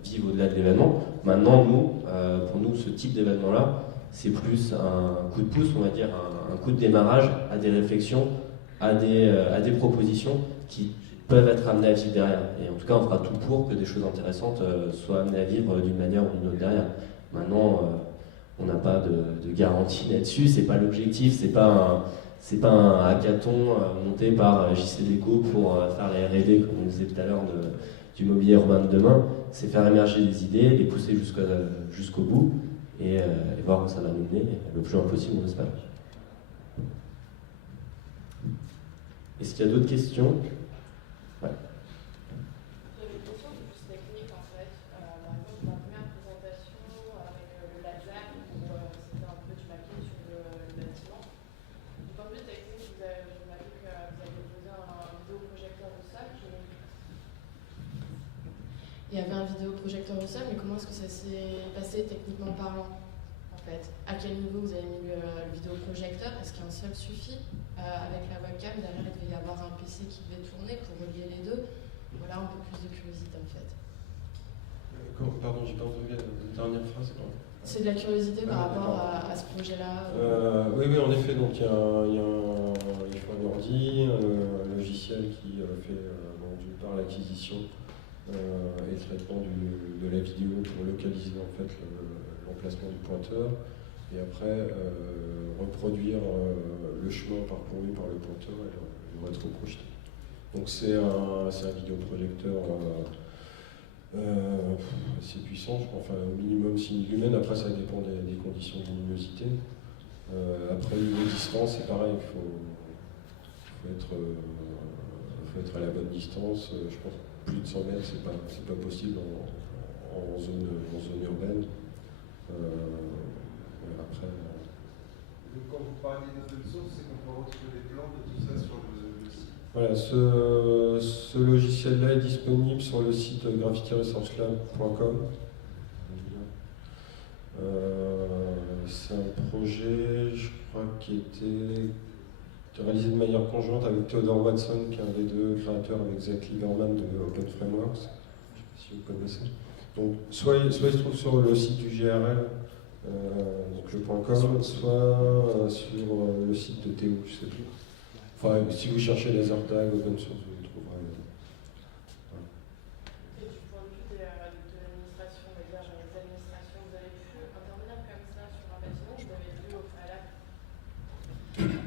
vivent au-delà de l'événement. Maintenant, pour nous, ce type d'événement-là, c'est plus un coup de pouce, on va dire, un coup de démarrage à des réflexions, à des propositions qui peuvent être amenées à vivre derrière. Et en tout cas, on fera tout pour que des choses intéressantes soient amenées à vivre d'une manière ou d'une autre derrière. Maintenant, on n'a pas de garantie là-dessus, c'est pas l'objectif, c'est pas un hackathon monté par JCDecaux pour faire la R&D, comme on disait tout à l'heure, du mobilier urbain de demain. C'est faire émerger des idées, les pousser jusqu'au bout et voir où ça va nous mener le plus loin possible, on espère. Est-ce qu'il y a d'autres questions? Ouais. J'avais une question un peu plus technique en fait. Par exemple, ma première présentation avec le LASAC, où c'était un peu du mapping sur le bâtiment. Du point de vue technique, j'imagine que vous avez posé un vidéoprojecteur au sol. Il y avait un vidéoprojecteur au sol, mais comment est-ce que ça s'est passé techniquement parlant en fait? À quel niveau vous avez mis le vidéoprojecteur? Est-ce qu'un seul suffit? Avec la webcam, derrière il devait y avoir un PC qui devait tourner pour relier les deux. Voilà, un peu plus de curiosité en fait. Pardon, j'ai pas entendu la dernière phrase. C'est de la curiosité par rapport à ce projet-là. Oui, en effet, donc il faut un ordi, un logiciel qui fait d'une part l'acquisition et le traitement de la vidéo pour localiser en fait l'emplacement du pointeur et après reproduire le chemin parcouru par le pointeur et le rétroprojeter. Donc c'est un vidéoprojecteur assez puissant, je crois, enfin au minimum 6000 lumens, après ça dépend des conditions de luminosité. Après niveau distance, c'est pareil, il faut être à la bonne distance. Je pense que plus de 100 mètres, c'est pas possible en zone urbaine. Après. Quand vous parlez d'open source, c'est qu'on peut retrouver des plans de tout ça sur le site. Voilà, ce logiciel-là est disponible sur le site graffiti-researchlab.com. C'est un projet, je crois, qui était réalisé de manière conjointe avec Theodore Watson, qui est un des deux créateurs, avec Zach Lieberman de Open Frameworks. Je ne sais pas si vous connaissez. Donc, soit il se trouve sur le site du GRL, donc le .com, soit sur le site de Théo, je ne sais plus. Enfin, si vous cherchez LaserTag, open source, vous le trouverez. Et du point de vue de l'administration, des administrations, vous avez pu intervenir comme ça sur un bâtiment, vous avez dû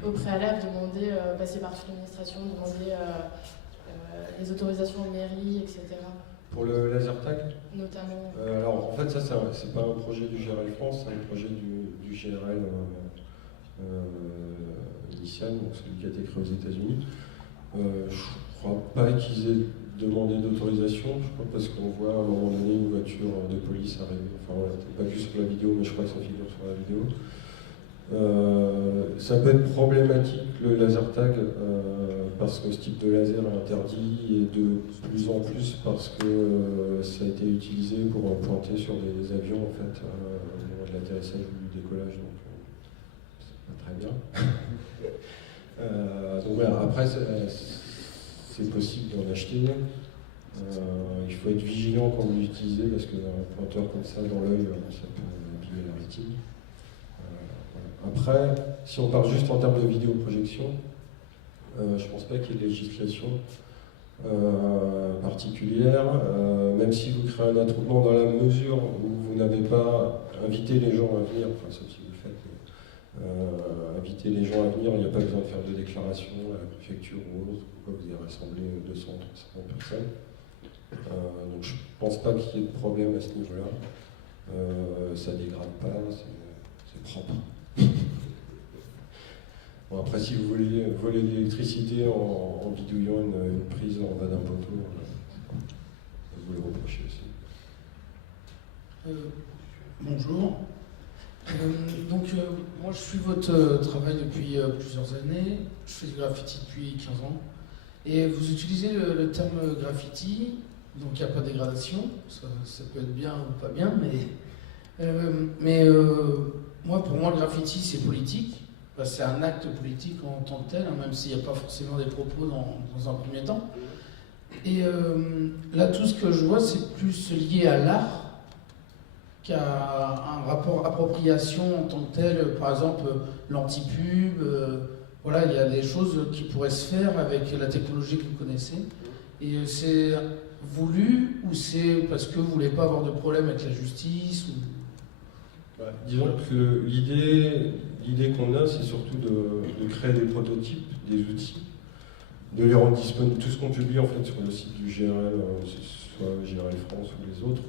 au préalable demander, passer par toute l'administration, demander les autorisations de mairie, etc. Pour le LaserTag Notamment. Alors en fait, ça c'est pas un projet du GRL France, c'est un projet du GRL initial, donc celui qui a été créé aux États-Unis. Je crois pas qu'ils aient demandé d'autorisation, je crois parce qu'on voit à un moment donné une voiture de police arriver. Enfin, on l'a pas vu sur la vidéo, mais je crois que ça figure sur la vidéo. Ça peut être problématique le laser tag parce que ce type de laser est interdit et de plus en plus parce que ça a été utilisé pour pointer sur des avions en fait au moment de l'atterrissage ou du décollage, donc c'est pas très bien. Donc voilà, après c'est possible d'en acheter. Il faut être vigilant quand vous l'utilisez parce qu'un pointeur comme ça dans l'œil, ça peut abîmer la rétine. Après, si on parle juste en termes de vidéoprojection, je ne pense pas qu'il y ait de législation particulière, même si vous créez un attroupement dans la mesure où vous n'avez pas invité les gens à venir, enfin sauf si vous le faites, inviter les gens à venir, il n'y a pas besoin de faire de déclaration à la préfecture ou autre, pourquoi vous avez rassemblé 200, 300 personnes. Donc je ne pense pas qu'il y ait de problème à ce niveau-là. Ça ne dégrade pas, c'est propre. Bon, après, si vous voulez voler de l'électricité en bidouillant une prise en bas d'un poteau, vous le reprochez aussi. Bonjour. Moi je suis votre travail depuis plusieurs années. Je fais du graffiti depuis 15 ans. Et vous utilisez le terme graffiti, donc il n'y a pas de dégradation. Ça peut être bien ou pas bien, mais moi, pour moi, le graffiti, c'est politique. C'est un acte politique en tant que tel, hein, même s'il n'y a pas forcément des propos dans un premier temps. Et là, tout ce que je vois, c'est plus lié à l'art qu'à un rapport appropriation en tant que tel. Par exemple, l'anti-pub. Voilà, il y a des choses qui pourraient se faire avec la technologie que vous connaissez. Et c'est voulu ou c'est parce que vous ne voulez pas avoir de problème avec la justice ou... Disons que l'idée qu'on a, c'est surtout de créer des prototypes, des outils, de les rendre disponibles. Tout ce qu'on publie en fait sur le site du GRL, soit GRL France ou les autres,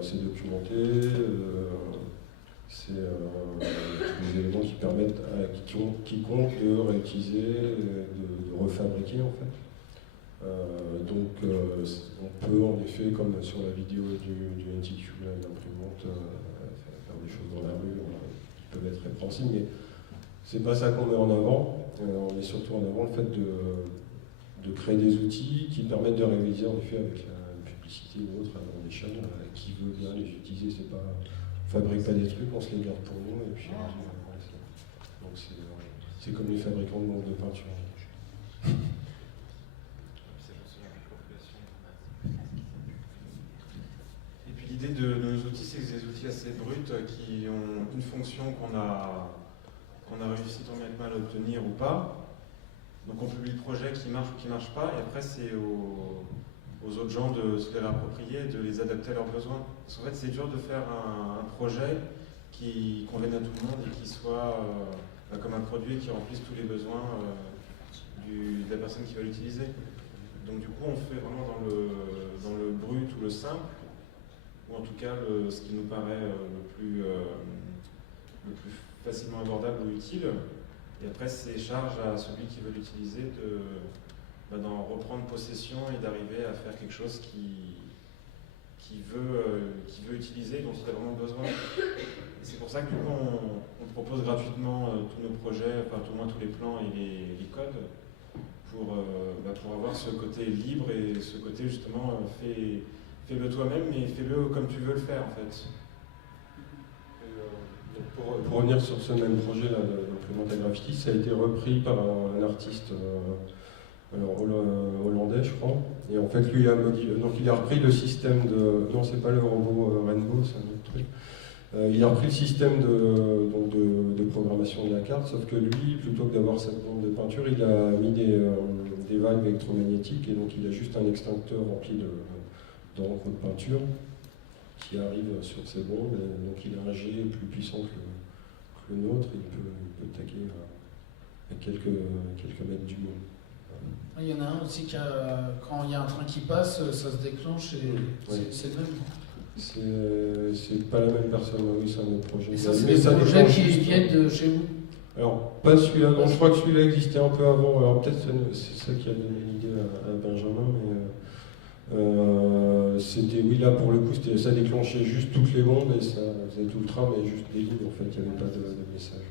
c'est documenté, c'est des éléments qui permettent à quiconque de réutiliser, de refabriquer en fait. Donc on peut en effet, comme sur la vidéo du NTQ, l'imprimante, faire des choses dans la rue qui peuvent être répréhensibles, mais c'est pas ça qu'on met en avant. On met surtout en avant le fait de créer des outils qui permettent de réaliser en effet avec la publicité ou autre à grande échelle, qui veut bien les utiliser. C'est pas, on fabrique pas des trucs, on se les garde pour nous et puis donc c'est comme les fabricants de bombes de peinture. Et l'idée de nos outils, c'est que c'est des outils assez bruts qui ont une fonction qu'on a réussi tant bien que mal à obtenir ou pas. Donc on publie le projet qui marche ou qui ne marche pas, et après c'est aux autres gens de se les réapproprier, de les adapter à leurs besoins. Parce qu'en fait c'est dur de faire un projet qui convienne à tout le monde et qui soit comme un produit qui remplisse tous les besoins de la personne qui va l'utiliser. Donc du coup on fait vraiment dans le brut ou le simple, ou en tout cas ce qui nous paraît le plus facilement abordable ou utile. Et après c'est charge à celui qui veut l'utiliser d'en reprendre possession et d'arriver à faire quelque chose qu'il veut utiliser, dont il a vraiment besoin. Et c'est pour ça que du coup on propose gratuitement tous nos projets, enfin tout au moins tous les plans et les codes, pour avoir ce côté libre et ce côté justement fais-le toi-même, mais fais-le comme tu veux le faire en fait. Pour revenir sur ce même projet là, d'implémenter graffiti, ça a été repris par un artiste hollandais, je crois. Et en fait, lui, il a repris le système de... Non, c'est pas le robot Rainbow, c'est un autre truc. Il a repris le système de programmation de la carte, sauf que lui, plutôt que d'avoir cette bombe de peinture, il a mis des vagues électromagnétiques, et donc il a juste un extincteur rempli d'encre de peinture qui arrive sur ces bombes, et donc il a un jet plus puissant que le nôtre, et il peut taguer à quelques mètres du monde. Il y en a un aussi quand il y a un train qui passe, ça se déclenche et c'est le même. C'est pas la même personne, oui, c'est un autre projet. Et ça, c'est des projets qui viennent de chez vous? Alors, pas celui-là, non, je crois que celui-là existait un peu avant, alors peut-être c'est ça qui a donné l'idée à Benjamin, mais c'était, oui, là pour le coup, ça déclenchait juste toutes les bombes et ça faisait tout le train, mais juste des lignes, en fait, il n'y avait pas de message.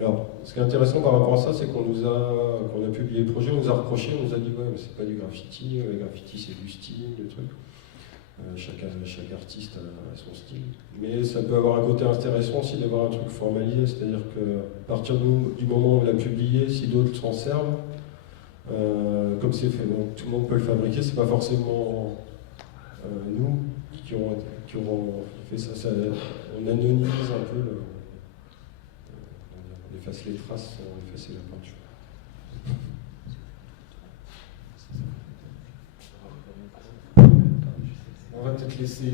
Alors, ce qui est intéressant par rapport à ça, c'est qu'on a publié le projet, on nous a reproché, on nous a dit ouais, mais c'est pas du graffiti, le graffiti c'est du style, le truc. Chaque artiste a son style. Mais ça peut avoir un côté intéressant aussi d'avoir un truc formalisé, c'est-à-dire qu'à partir du moment où on l'a publié, si d'autres s'en servent, comme c'est fait, donc tout le monde peut le fabriquer, c'est pas forcément nous qui auront fait ça, on anonymise un peu on efface les traces sans effacer la peinture. On va peut-être laisser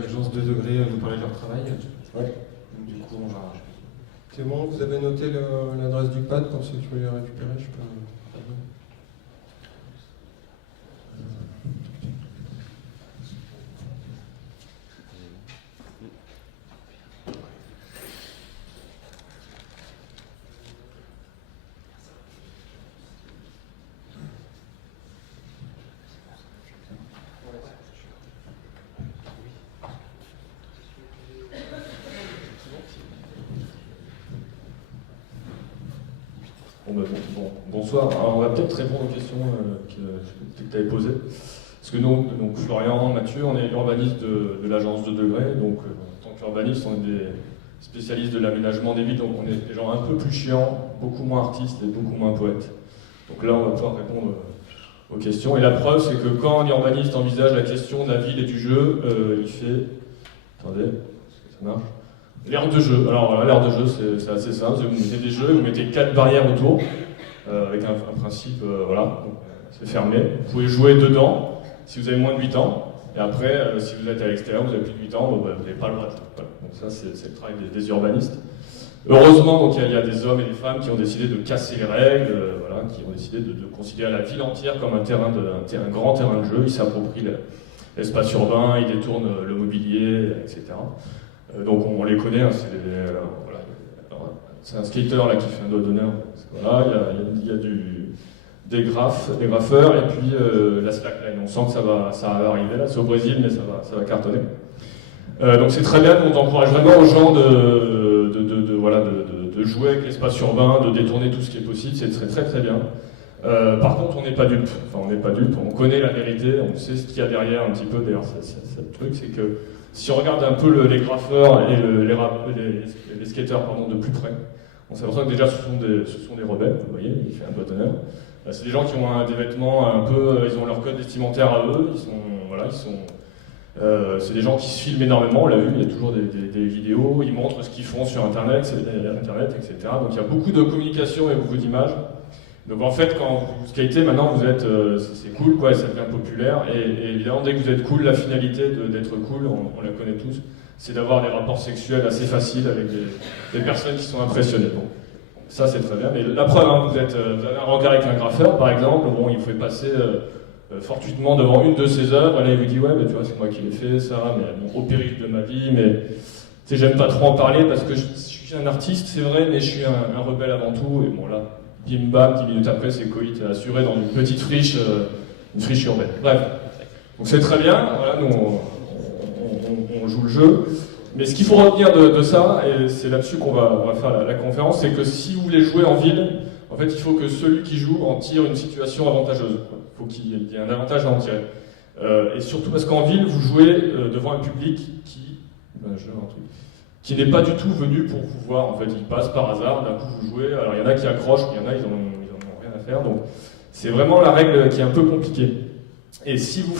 l'agence 2 degrés nous parler de leur travail. Ouais. Donc, du coup, on va... C'est bon, vous avez noté l'adresse du pad pour ceux qui veulent les récupérer, je peux... Bonsoir. Alors, on va peut-être répondre aux questions que tu avais posées. Parce que nous, donc Florian, Mathieu, on est urbanistes de l'agence 2 degrés. Donc, en tant qu'urbanistes, on est des spécialistes de l'aménagement des villes. Donc, on est des gens un peu plus chiants, beaucoup moins artistes et beaucoup moins poètes. Donc là, on va pouvoir répondre aux questions. Et la preuve, c'est que quand un urbaniste envisage la question de la ville et du jeu, il fait... Attendez, est-ce que ça marche ? L'aire de jeu. Alors voilà, l'aire de jeu, c'est assez simple. Vous mettez des jeux, vous mettez 4 barrières autour, avec un principe, voilà, c'est fermé. Vous pouvez jouer dedans si vous avez moins de 8 ans. Et après, si vous êtes à l'extérieur, vous avez plus de 8 ans, vous n'avez pas le droit de jouer. Voilà. Donc ça, c'est le travail des urbanistes. Heureusement, donc il y a des hommes et des femmes qui ont décidé de casser les règles, voilà, qui ont décidé de considérer la ville entière comme un grand terrain de jeu. Ils s'approprient l'espace urbain, ils détournent le mobilier, etc. Donc on les connaît, hein, voilà. C'est un skater là qui fait un doigt d'honneur. Voilà, il y a des graffeurs et puis la slackline. On sent que ça va arriver là, c'est au Brésil, mais ça va cartonner. Donc c'est très bien, on encourage vraiment aux gens de jouer avec l'espace urbain, de détourner tout ce qui est possible, c'est très très bien. Par contre, on n'est pas dupes. Enfin, on n'est pas dupes, on connaît la vérité, on sait ce qu'il y a derrière un petit peu. D'ailleurs, c'est le truc, c'est que si on regarde un peu les graffeurs et les skateurs de plus près, on s'aperçoit que déjà ce sont des rebelles, vous voyez, il fait un doigt d'honneur. C'est des gens qui ont des vêtements un peu, ils ont leur code vestimentaire à eux, ils sont C'est des gens qui se filment énormément, on l'a vu, il y a toujours des vidéos, ils montrent ce qu'ils font sur Internet, etc. Donc il y a beaucoup de communication et beaucoup d'images. Donc en fait, quand vous skatez, maintenant vous êtes, c'est cool, quoi, ça devient populaire. Et évidemment, dès que vous êtes cool, la finalité d'être cool, on la connaît tous, c'est d'avoir des rapports sexuels assez faciles avec des personnes qui sont impressionnées. Bon, ça c'est très bien. Mais la preuve, hein, vous avez un regard avec un graffeur, par exemple, bon, il faut passer fortuitement devant une de ses œuvres, et là il vous dit ouais, mais tu vois, c'est moi qui l'ai fait, ça, mais bon, au péril de ma vie, mais tu sais, j'aime pas trop en parler parce que je suis un artiste, c'est vrai, mais je suis un rebelle avant tout, et bon là, bim bam, 10 minutes après, c'est coït assuré dans une petite friche, une friche urbaine. Bref, donc c'est très bien, voilà, nous on joue le jeu, mais ce qu'il faut retenir de ça, et c'est là-dessus qu'on va faire la conférence, c'est que si vous voulez jouer en ville, en fait, il faut que celui qui joue en tire une situation avantageuse. Il faut qu'il y ait un avantage à en tirer. Et surtout parce qu'en ville, vous jouez devant un public qui n'est pas du tout venu pour vous voir. En fait, il passe par hasard, d'un coup vous jouez. Alors il y en a qui accrochent, il y en a ils en ont rien à faire. Donc c'est vraiment la règle qui est un peu compliquée. Et si vous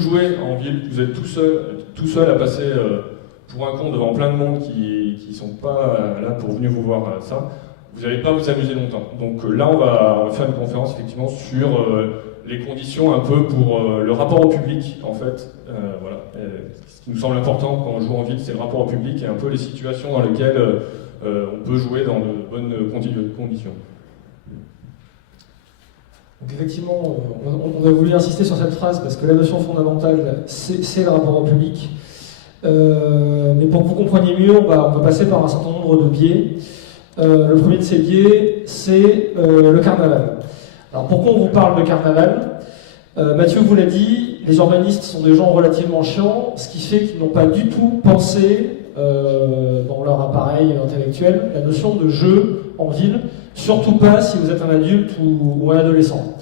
jouez en ville, vous êtes tout seul à passer pour un con devant plein de monde qui sont pas là pour venir vous voir ça. Vous n'allez pas vous amuser longtemps. Donc là, on va faire une conférence effectivement sur les conditions un peu pour le rapport au public, en fait. Voilà. Ce qui nous semble important quand on joue en ville, c'est le rapport au public et un peu les situations dans lesquelles on peut jouer dans de bonnes conditions. Donc effectivement, on a voulu insister sur cette phrase parce que la notion fondamentale, c'est le rapport au public. Mais pour que vous compreniez mieux, on va passer par un certain nombre de biais. Le premier de ces biais, c'est le carnaval. Alors pourquoi on vous parle de carnaval ? Mathieu vous l'a dit, les urbanistes sont des gens relativement chiants, ce qui fait qu'ils n'ont pas du tout pensé dans leur appareil intellectuel la notion de jeu en ville, surtout pas si vous êtes un adulte ou un adolescent.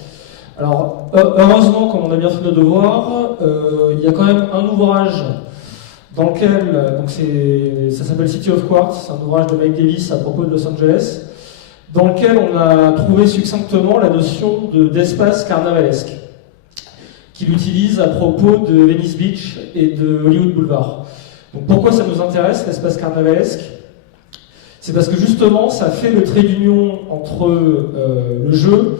Alors heureusement, comme on a bien fait nos devoirs, il y a quand même un ouvrage dans lequel, donc ça s'appelle City of Quartz, c'est un ouvrage de Mike Davis à propos de Los Angeles, dans lequel on a trouvé succinctement la notion d'espace carnavalesque, qu'il utilise à propos de Venice Beach et de Hollywood Boulevard. Donc pourquoi ça nous intéresse, l'espace carnavalesque ? C'est parce que justement, ça fait le trait d'union entre le jeu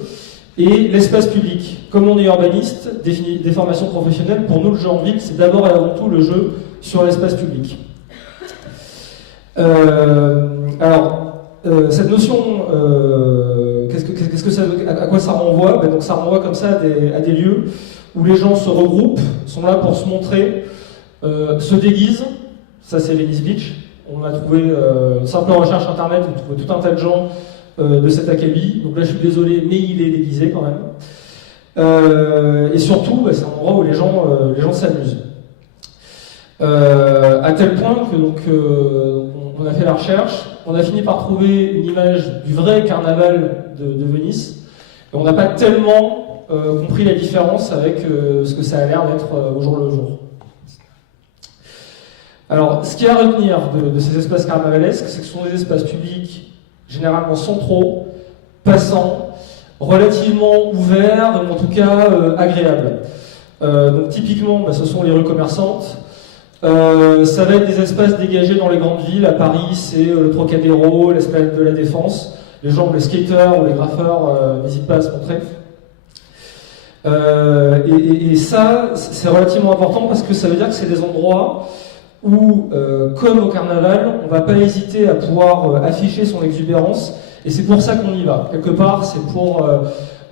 et l'espace public. Comme on est urbaniste, des formations professionnelles, pour nous le jeu en ville, c'est d'abord et avant tout le jeu sur l'espace public. Cette notion, à quoi ça renvoie ? Donc ça renvoie comme ça à des lieux où les gens se regroupent, sont là pour se montrer, se déguisent. Ça c'est Venice Beach. On a trouvé une simple recherche internet, on trouve tout un tas de gens de cet acabit. Donc là je suis désolé, mais il est déguisé quand même. Et surtout, c'est un endroit où les gens s'amusent. À tel point que on a fait la recherche, on a fini par trouver une image du vrai carnaval de Venise, et on n'a pas tellement compris la différence avec ce que ça a l'air d'être au jour le jour. Alors, ce qu'il y a à retenir de ces espaces carnavalesques, c'est que ce sont des espaces publics généralement centraux, passants, relativement ouverts, ou en tout cas agréables. Donc typiquement, ce sont les rues commerçantes. Ça va être des espaces dégagés dans les grandes villes. À Paris, c'est le Trocadéro, l'Esplanade de la Défense. Les gens, les skateurs ou les graffeurs n'hésitent pas à se montrer. Et ça, c'est relativement important parce que ça veut dire que c'est des endroits où, comme au carnaval, on ne va pas hésiter à pouvoir afficher son exubérance. Et c'est pour ça qu'on y va. Quelque part, c'est pour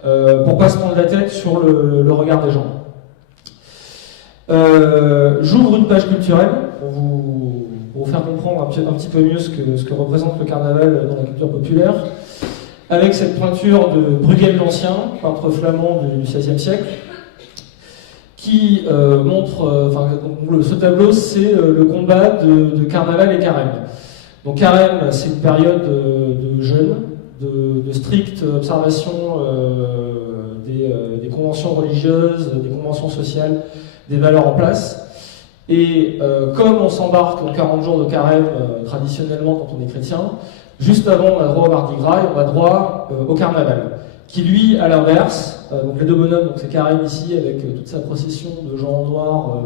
pas se prendre la tête sur le regard des gens. J'ouvre une page culturelle pour vous faire comprendre un petit peu mieux ce que représente le carnaval dans la culture populaire, avec cette pointure de Bruegel l'Ancien, peintre flamand du XVIe siècle, qui montre, ce tableau, c'est le combat de carnaval et carême. Donc carême, c'est une période de jeûne, de stricte observation des conventions religieuses, des conventions sociales, des valeurs en place. Et comme on s'embarque en 40 jours de carême traditionnellement quand on est chrétien, juste avant on a droit au Mardi Gras et on a droit au carnaval, qui lui, à l'inverse, donc les deux bonhommes, donc c'est carême ici avec toute sa procession de gens en noir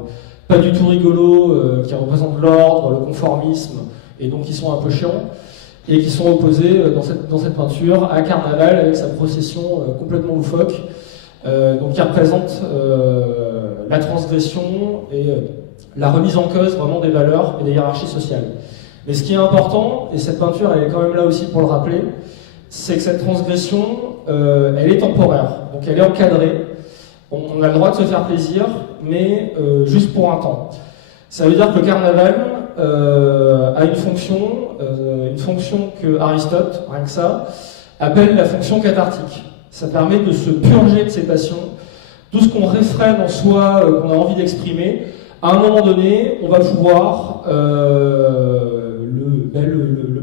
pas du tout rigolos, qui représentent l'ordre, le conformisme, et donc qui sont un peu chiants, et qui sont opposés dans cette peinture à Carnaval avec sa procession complètement loufoque, donc qui représente la transgression et la remise en cause vraiment des valeurs et des hiérarchies sociales. Mais ce qui est important, et cette peinture elle est quand même là aussi pour le rappeler, c'est que cette transgression, elle est temporaire, donc elle est encadrée. On a le droit de se faire plaisir, mais juste pour un temps. Ça veut dire que le carnaval a une fonction que Aristote, rien que ça, appelle la fonction cathartique. Ça permet de se purger de ses passions, tout ce qu'on réfrène en soi, qu'on a envie d'exprimer. À un moment donné, on va pouvoir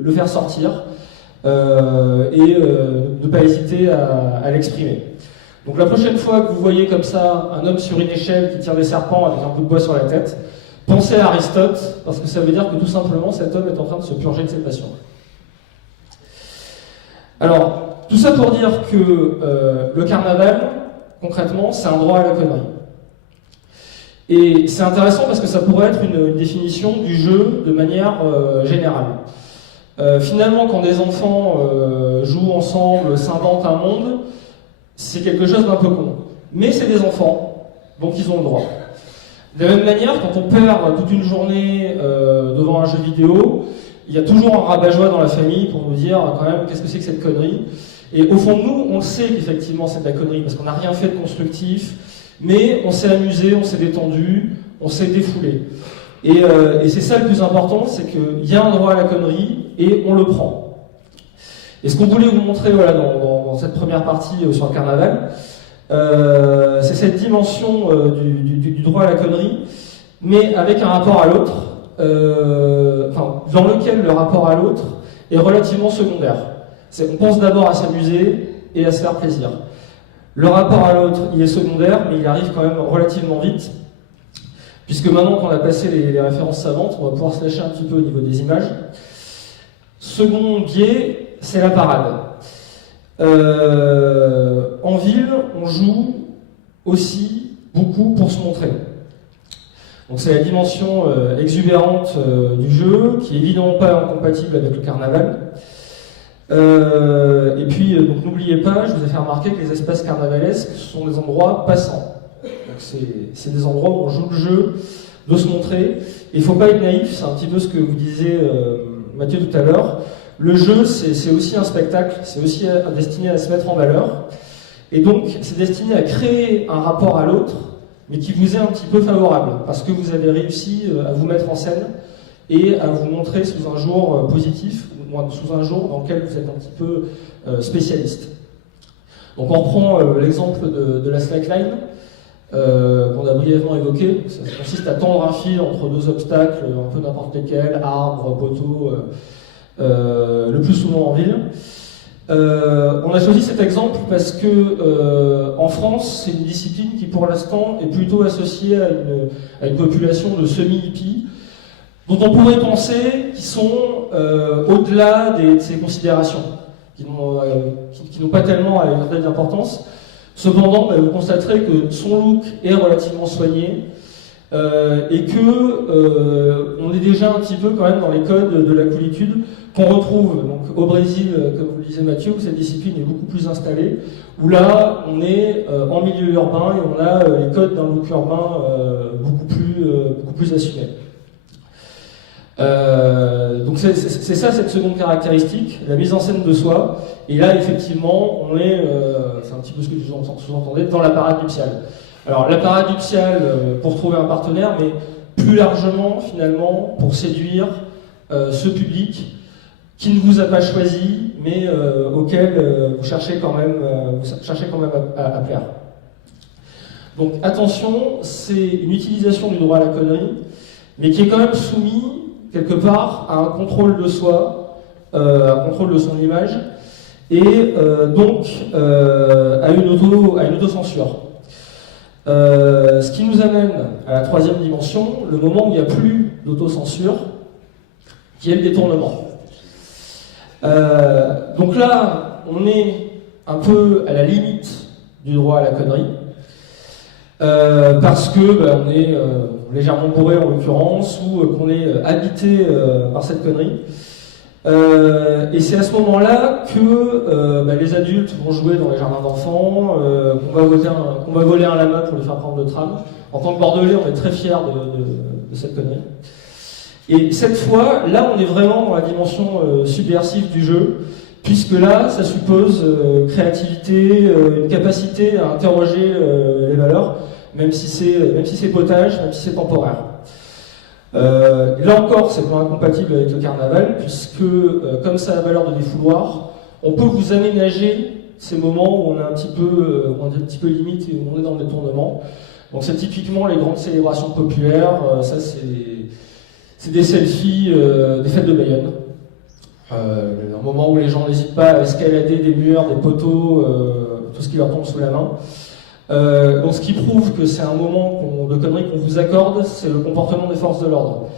le faire sortir et ne pas hésiter à l'exprimer. Donc la prochaine fois que vous voyez comme ça un homme sur une échelle qui tire des serpents avec un bout de bois sur la tête, pensez à Aristote, parce que ça veut dire que tout simplement cet homme est en train de se purger de ses passions. Alors, tout ça pour dire que le carnaval, concrètement, c'est un droit à la connerie. Et c'est intéressant parce que ça pourrait être une définition du jeu de manière générale. Finalement, quand des enfants jouent ensemble, s'inventent un monde, c'est quelque chose d'un peu con. Mais c'est des enfants, donc ils ont le droit. De la même manière, quand on perd toute une journée devant un jeu vidéo, il y a toujours un rabat-joie dans la famille pour nous dire quand même qu'est-ce que c'est que cette connerie. Et au fond de nous, on sait qu'effectivement c'est de la connerie parce qu'on n'a rien fait de constructif, mais on s'est amusé, on s'est détendu, on s'est défoulé. Et c'est ça le plus important, c'est qu'il y a un droit à la connerie et on le prend. Et ce qu'on voulait vous montrer voilà, dans cette première partie sur le carnaval, c'est cette dimension du droit à la connerie, mais avec un rapport à l'autre, dans lequel le rapport à l'autre est relativement secondaire. On pense d'abord à s'amuser et à se faire plaisir. Le rapport à l'autre, il est secondaire, mais il arrive quand même relativement vite, puisque maintenant qu'on a passé les références savantes, on va pouvoir se lâcher un petit peu au niveau des images. Second biais, c'est la parade. En ville, on joue aussi beaucoup pour se montrer. Donc c'est la dimension exubérante du jeu, qui est évidemment pas incompatible avec le carnaval. Et puis, donc n'oubliez pas, je vous ai fait remarquer que les espaces carnavalesques sont des endroits passants. Donc c'est des endroits où on joue le jeu de se montrer. Et il ne faut pas être naïf, c'est un petit peu ce que vous disiez Mathieu tout à l'heure. Le jeu, c'est aussi un spectacle, c'est aussi destiné à se mettre en valeur. Et donc, c'est destiné à créer un rapport à l'autre, mais qui vous est un petit peu favorable, parce que vous avez réussi à vous mettre en scène et à vous montrer sous un jour positif, ou sous un jour dans lequel vous êtes un petit peu spécialiste. Donc on reprend l'exemple de la slackline, qu'on a brièvement évoqué. Ça consiste à tendre un fil entre deux obstacles, un peu n'importe lesquels, arbres, poteaux, le plus souvent en ville. On a choisi cet exemple parce que en France, c'est une discipline qui pour l'instant est plutôt associée à une population de semi-hippies, dont on pourrait penser qu'ils sont au-delà de ces considérations, qui n'ont pas tellement à leur donner d'importance. Cependant, vous constaterez que son look est relativement soigné et que on est déjà un petit peu quand même dans les codes de la coolitude qu'on retrouve donc au Brésil, comme vous le disait Mathieu, où cette discipline est beaucoup plus installée, où là on est en milieu urbain et on a les codes d'un look urbain beaucoup plus assumé. Donc c'est ça cette seconde caractéristique, la mise en scène de soi. Et là effectivement on est, c'est un petit peu ce que je sous-entendais, dans la parade nuptiale. Alors la parade nuptiale pour trouver un partenaire, mais plus largement finalement pour séduire ce public qui ne vous a pas choisi, mais auquel vous cherchez quand même à plaire. Donc attention, c'est une utilisation du droit à la connerie, mais qui est quand même soumis quelque part à un contrôle de soi, un contrôle de son image, et donc à une autocensure. Ce qui nous amène à la troisième dimension, le moment où il n'y a plus d'autocensure, qui est le détournement. Donc là, on est un peu à la limite du droit à la connerie. parce que on est légèrement bourré en l'occurrence, ou qu'on est habité par cette connerie. Et c'est à ce moment-là que les adultes vont jouer dans les jardins d'enfants, qu'on va voler un lama pour lui faire prendre le tram. En tant que Bordelais, on est très fiers de cette connerie. Et cette fois, là, on est vraiment dans la dimension subversive du jeu, puisque là, ça suppose créativité, une capacité à interroger les valeurs, même si c'est potage, même si c'est temporaire. Là encore, c'est pas incompatible avec le carnaval, puisque comme ça a la valeur de défouloir, on peut vous aménager ces moments où on est un petit peu limite et où on est dans le détournement. Donc c'est typiquement les grandes célébrations populaires, ça c'est des selfies des fêtes de Bayonne. Un moment où les gens n'hésitent pas à escalader des murs, des poteaux, tout ce qui leur tombe sous la main. Donc ce qui prouve que c'est un moment de conneries qu'on vous accorde, c'est le comportement des forces de l'ordre.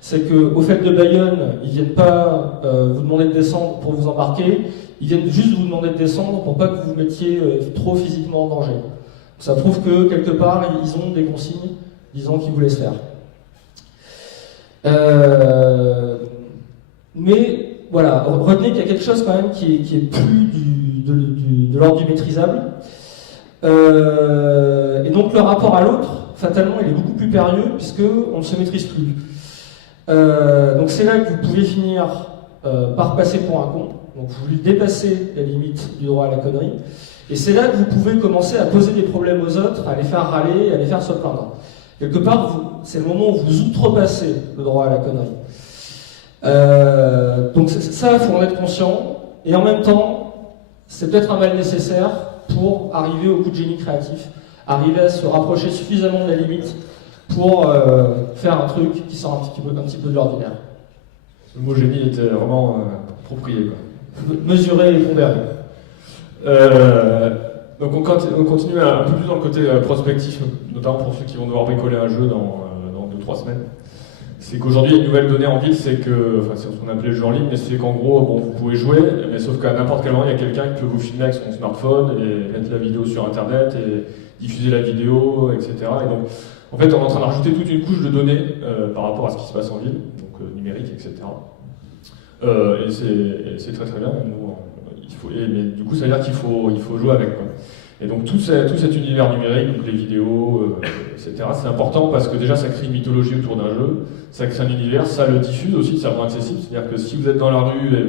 C'est qu'au fait de Bayonne, ils viennent pas vous demander de descendre pour vous embarquer, ils viennent juste vous demander de descendre pour pas que vous vous mettiez trop physiquement en danger. Ça prouve que quelque part, ils ont des consignes disant qu'ils vous laissent faire. Mais voilà, retenez qu'il y a quelque chose quand même qui est plus de l'ordre du maîtrisable. Et donc le rapport à l'autre, fatalement, il est beaucoup plus périlleux puisqu'on ne se maîtrise plus. Donc c'est là que vous pouvez finir par passer pour un con. Donc vous dépassez la limite du droit à la connerie. Et c'est là que vous pouvez commencer à poser des problèmes aux autres, à les faire râler, à les faire se plaindre. Quelque part, c'est le moment où vous outrepassez le droit à la connerie. Donc ça, il faut en être conscient. Et en même temps, c'est peut-être un mal nécessaire pour arriver au coup de génie créatif, arriver à se rapprocher suffisamment de la limite pour faire un truc qui sort un petit peu de l'ordinaire. Le mot génie était vraiment approprié, quoi. Mesuré et pondéré. Donc on continue un peu plus dans le côté prospectif, notamment pour ceux qui vont devoir bricoler un jeu dans 2-3 semaines. C'est qu'aujourd'hui, il y a une nouvelle donnée en ville, c'est c'est ce qu'on appelait le jeu en ligne, mais c'est qu'en gros, vous pouvez jouer, mais sauf qu'à n'importe quel moment, il y a quelqu'un qui peut vous filmer avec son smartphone et mettre la vidéo sur Internet et diffuser la vidéo, etc. Et donc, en fait, on est en train de rajouter toute une couche de données par rapport à ce qui se passe en ville, donc numérique, etc. Et c'est très très bien. Mais du coup, ça veut dire qu'il faut jouer avec, quoi. Et donc tout cet univers numérique, donc les vidéos, etc., c'est important parce que déjà ça crée une mythologie autour d'un jeu, ça crée un univers, ça le diffuse aussi, ça rend accessible. C'est-à-dire que si vous êtes dans la rue et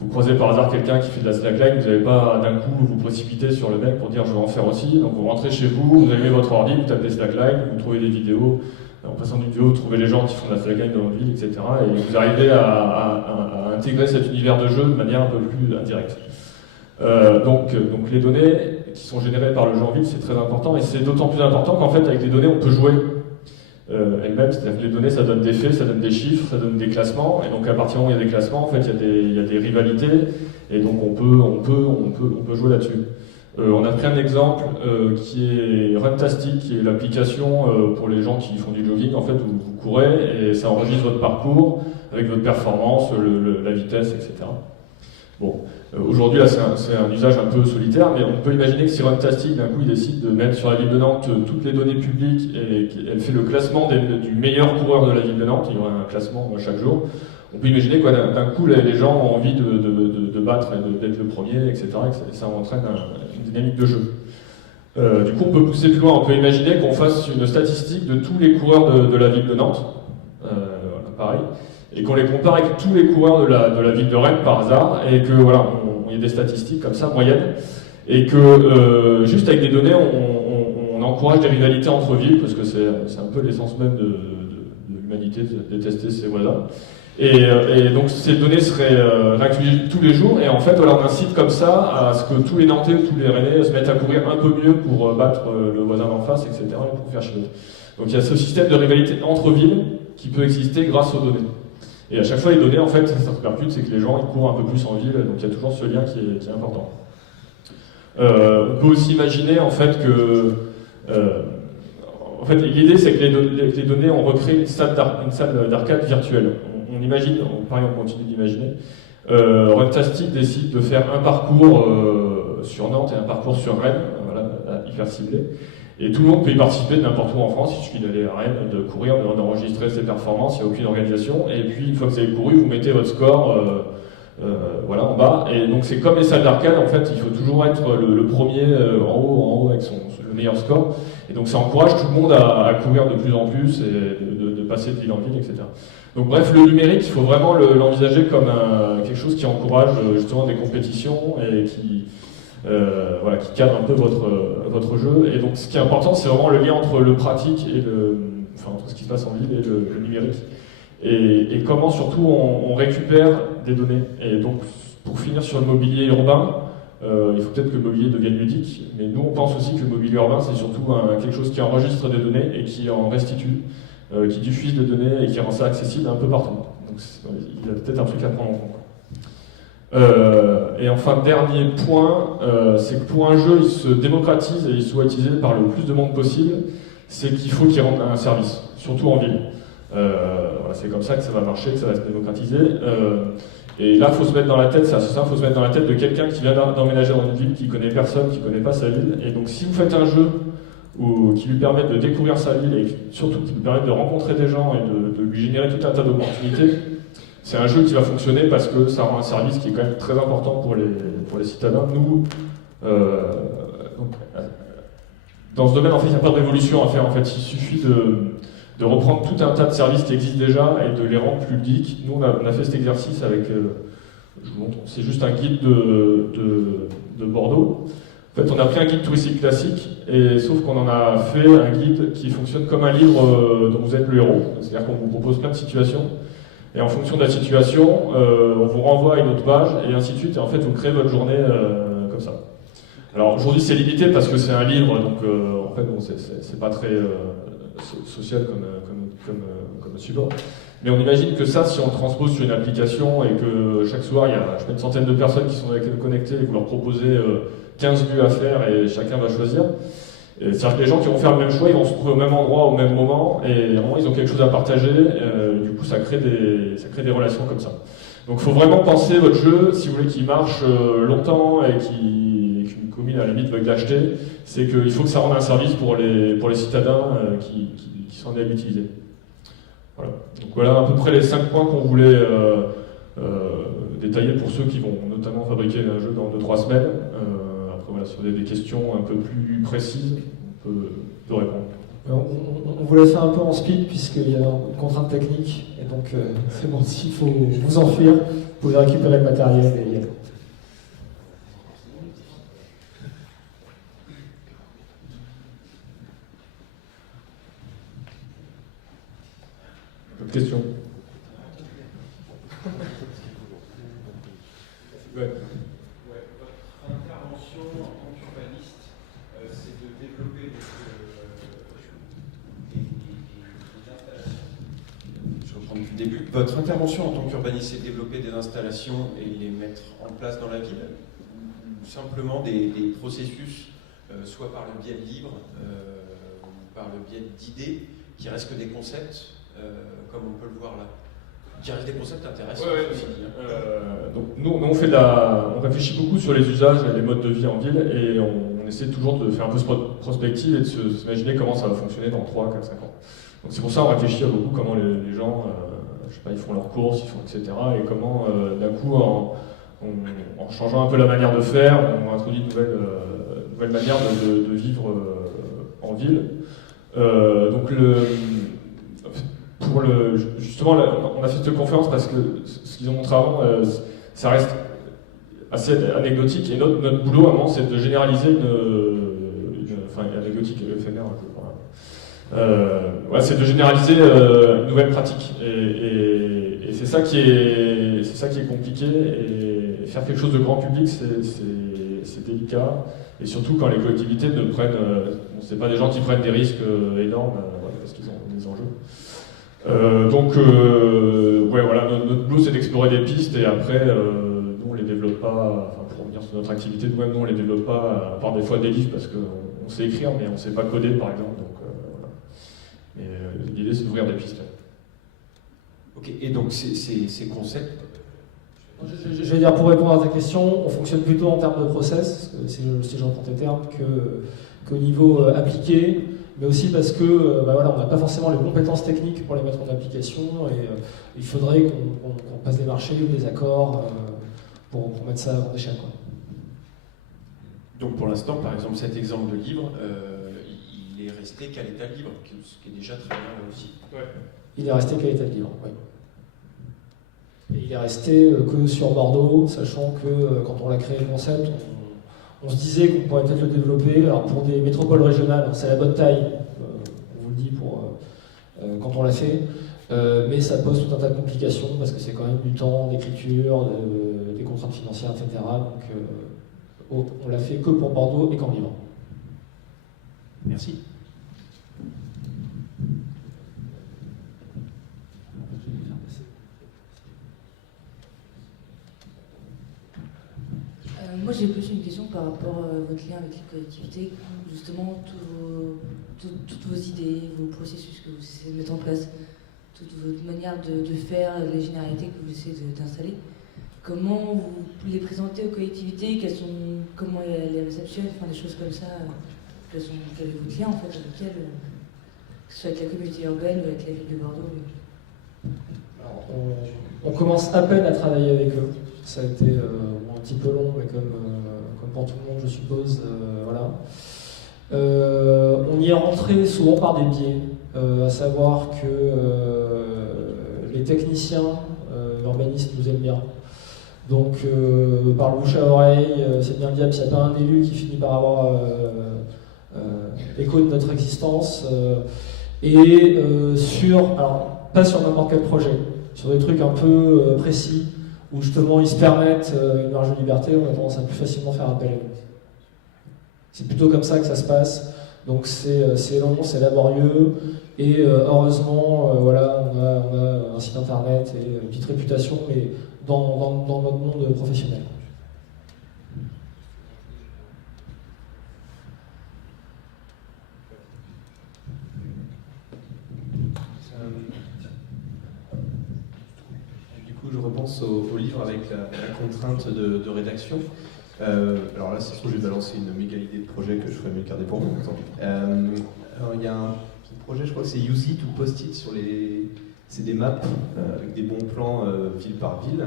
vous croisez par hasard quelqu'un qui fait de la slackline, vous n'allez pas d'un coup vous précipiter sur le mec pour dire je vais en faire aussi. Donc vous rentrez chez vous, vous allumez votre ordi, vous tapez slackline, vous trouvez des vidéos, en passant d'une vidéo, vous trouvez les gens qui font de la slackline dans votre ville, etc. Et vous arrivez à intégrer cet univers de jeu de manière un peu plus indirecte. Donc les données qui sont générées par le jeu en ville, c'est très important, et c'est d'autant plus important qu'en fait avec les données on peut jouer elles-mêmes, c'est-à-dire que les données ça donne des faits, ça donne des chiffres, ça donne des classements, et donc à partir du moment où il y a des classements, en fait il y a des rivalités, et donc on peut jouer là-dessus. On a pris un exemple qui est Runtastic, qui est l'application pour les gens qui font du jogging, en fait où vous courez, et ça enregistre votre parcours avec votre performance, la vitesse, etc. Bon, aujourd'hui, là, c'est un usage un peu solitaire, mais on peut imaginer que si Runtastic, d'un coup, il décide de mettre sur la ville de Nantes toutes les données publiques et qu'elle fait le classement du meilleur coureur de la ville de Nantes, il y aura un classement chaque jour, on peut imaginer que d'un coup, les gens ont envie de battre et d'être le premier, etc., et ça entraîne une dynamique de jeu. Du coup, on peut pousser plus loin, on peut imaginer qu'on fasse une statistique de tous les coureurs de la ville de Nantes, pareil, et qu'on les compare avec tous les coureurs de la ville de Rennes par hasard, et que voilà, il y a des statistiques comme ça, moyennes, et que juste avec des données, on encourage des rivalités entre villes, parce que c'est un peu l'essence même de l'humanité, de détester ses voisins. Et donc ces données seraient réactualisées tous les jours, et en fait voilà, on incite comme ça à ce que tous les Nantais ou tous les Rennais se mettent à courir un peu mieux pour battre le voisin d'en face, etc., et pour faire chier l'autre. Donc il y a ce système de rivalité entre villes qui peut exister grâce aux données. Et à chaque fois, les données, en fait, ça se répercute, c'est que les gens ils courent un peu plus en ville, donc il y a toujours ce lien qui est important. On peut aussi imaginer, en fait, que... en fait, l'idée, c'est que les données, on recrée une salle d'arcade virtuelle. On imagine, pareil, on continue d'imaginer. Runtastic décide de faire un parcours sur Nantes et un parcours sur Rennes, voilà, hyper ciblé. Et tout le monde peut y participer de n'importe où en France, il suffit d'aller à Rennes, de courir, d'enregistrer ses performances, il n'y a aucune organisation. Et puis une fois que vous avez couru, vous mettez votre score voilà, en bas. Et donc c'est comme les salles d'arcade, en fait, il faut toujours être le premier en haut avec le meilleur score. Et donc ça encourage tout le monde à courir de plus en plus et de passer de ville en ville, etc. Donc bref, le numérique, il faut vraiment l'envisager comme quelque chose qui encourage justement des compétitions et qui cadre un peu votre jeu. Et donc ce qui est important, c'est vraiment le lien entre le pratique et entre ce qui se passe en ville et le numérique. Et comment surtout on récupère des données. Et donc pour finir sur le mobilier urbain, il faut peut-être que le mobilier devienne ludique, mais nous on pense aussi que le mobilier urbain c'est surtout quelque chose qui enregistre des données et qui en restitue, qui diffuse des données et qui rend ça accessible un peu partout. Donc il y a peut-être un truc à prendre en compte. Et enfin, dernier point, c'est que pour un jeu il se démocratise et il soit utilisé par le plus de monde possible, c'est qu'il faut qu'il rende un service, surtout en ville. Voilà, c'est comme ça que ça va marcher, que ça va se démocratiser. Et là, il faut se mettre dans la tête, c'est assez simple, il faut se mettre dans la tête de quelqu'un qui vient d'emménager dans une ville, qui connaît personne, qui connaît pas sa ville. Et donc, si vous faites un jeu qui lui permet de découvrir sa ville et surtout qui lui permet de rencontrer des gens et de lui générer tout un tas d'opportunités, c'est un jeu qui va fonctionner parce que ça rend un service qui est quand même très important pour les citadins. Nous, dans ce domaine, en fait, il n'y a pas de révolution à faire. En fait, il suffit de reprendre tout un tas de services qui existent déjà et de les rendre plus ludiques. Nous, on a fait cet exercice avec, je vous montre, c'est juste un guide de Bordeaux. En fait, on a pris un guide touristique classique, et sauf qu'on en a fait un guide qui fonctionne comme un livre dont vous êtes le héros. C'est-à-dire qu'on vous propose plein de situations, et en fonction de la situation, on vous renvoie à une autre page, et ainsi de suite, et en fait, vous créez votre journée comme ça. Alors aujourd'hui, c'est limité parce que c'est un livre, donc en fait, bon, c'est pas très social comme support. Mais on imagine que ça, si on le transpose sur une application et que chaque soir, il y a une centaine de personnes qui sont connectées et vous leur proposez 15 lieux à faire et chacun va choisir, c'est-à-dire que les gens qui vont faire le même choix, ils vont se trouver au même endroit, au même moment, et vraiment, ils ont quelque chose à partager, du coup, ça crée des relations comme ça. Donc il faut vraiment penser votre jeu, si vous voulez qu'il marche longtemps et qu'une commune à la limite veuille l'acheter, c'est qu'il faut que ça rende un service pour les citadins qui sont amenés à l'utiliser. Voilà. Donc voilà à peu près les 5 points qu'on voulait détailler pour ceux qui vont notamment fabriquer un jeu dans 2-3 semaines. Après voilà, si vous avez des questions un peu plus précises, on peut répondre. On vous laisse un peu en speed puisqu'il y a une contrainte technique et donc c'est bon, s'il faut vous enfuir, vous pouvez récupérer le matériel et y aller. D'autres questions? Ouais. Votre intervention en tant qu'urbaniste, c'est de développer des installations. Je reprends depuis le début. Votre intervention en tant qu'urbaniste, c'est de développer des installations et les mettre en place dans la ville, ou simplement des processus, soit par le biais de livres, ou par le biais d'idées, qui restent que des concepts, comme on peut le voir là. Qui restent des concepts intéressants. Aussi. Donc nous on réfléchit beaucoup sur les usages et les modes de vie en ville, et on essaie toujours de faire un peu ce prospective et de s'imaginer comment ça va fonctionner dans 3, 4, 5 ans. Donc c'est pour ça qu'on réfléchit à beaucoup comment les gens, je sais pas, ils font leurs courses, ils font etc. Et comment d'un coup en changeant un peu la manière de faire, on introduit une nouvelle manière de vivre en ville. Donc justement, on a fait cette conférence parce que ce qu'ils ont montré avant, ça reste assez anecdotique, et notre boulot, à un moment, c'est de généraliser anecdotique et éphémère un peu. C'est de généraliser une nouvelle pratique, et c'est ça qui est compliqué, et faire quelque chose de grand public, c'est délicat, et surtout quand les collectivités ne prennent, c'est pas des gens qui prennent des risques énormes, parce qu'ils ont des enjeux. Voilà, notre boulot c'est d'explorer des pistes, et après nous on les développe pas, pour revenir sur notre activité nous-mêmes, nous on les développe pas, à part des fois des livres parce qu'on sait écrire mais on sait pas coder par exemple, donc voilà. Mais l'idée c'est d'ouvrir des pistes. Ok, et donc ces concepts. Je vais dire, pour répondre à ta question, on fonctionne plutôt en termes de process, si j'entends tes termes, qu'au niveau appliqué, mais aussi parce que bah voilà, on n'a pas forcément les compétences techniques pour les mettre en application et il faudrait qu'on passe des marchés ou des accords pour mettre ça en échelle, quoi. Donc pour l'instant, par exemple, cet exemple de livre, il est resté qu'à l'état de livre, ce qui est déjà très bien aussi. Ouais. Il est resté qu'à l'état de livre, oui. Et il est resté que sur Bordeaux, sachant que quand on l'a créé le concept, on se disait qu'on pourrait peut-être le développer. Alors pour des métropoles régionales, c'est la bonne taille, on vous le dit pour quand on l'a fait, mais ça pose tout un tas de complications parce que c'est quand même du temps, d'écriture, des contraintes financières, etc. Donc on l'a fait que pour Bordeaux et qu'en livre. Merci. Moi j'ai plus une question par rapport à votre lien avec les collectivités, justement toutes vos idées, vos processus que vous essayez de mettre en place, toute votre manière de faire, les généralités que vous essayez d'installer. Comment vous les présentez aux collectivités, comment elles les réceptionnent, enfin des choses comme ça, quel est votre lien en fait avec elles, que ce soit avec la communauté urbaine ou avec la ville de Bordeaux. Alors, on commence à peine à travailler avec eux. Ça a été un petit peu long, mais comme pour tout le monde, je suppose. Voilà. On y est rentré souvent par des biais, à savoir que les techniciens urbanistes nous aiment bien. Donc, par le bouche à oreille, c'est bien diable, s'il n'y a pas un élu qui finit par avoir l'écho de notre existence. Alors, pas sur n'importe quel projet, sur des trucs un peu précis, où justement ils se permettent une marge de liberté, on a tendance à plus facilement faire appel à eux. C'est plutôt comme ça que ça se passe, donc c'est long, c'est laborieux, et heureusement, voilà, on a un site internet et une petite réputation, mais dans notre monde professionnel. Je repense au livre avec la contrainte de rédaction. Alors là, si je vais balancer une méga idée de projet que je ferai mieux garder pour moi. Alors, il y a un projet, je crois que c'est Use It ou Post It c'est des maps avec des bons plans ville par ville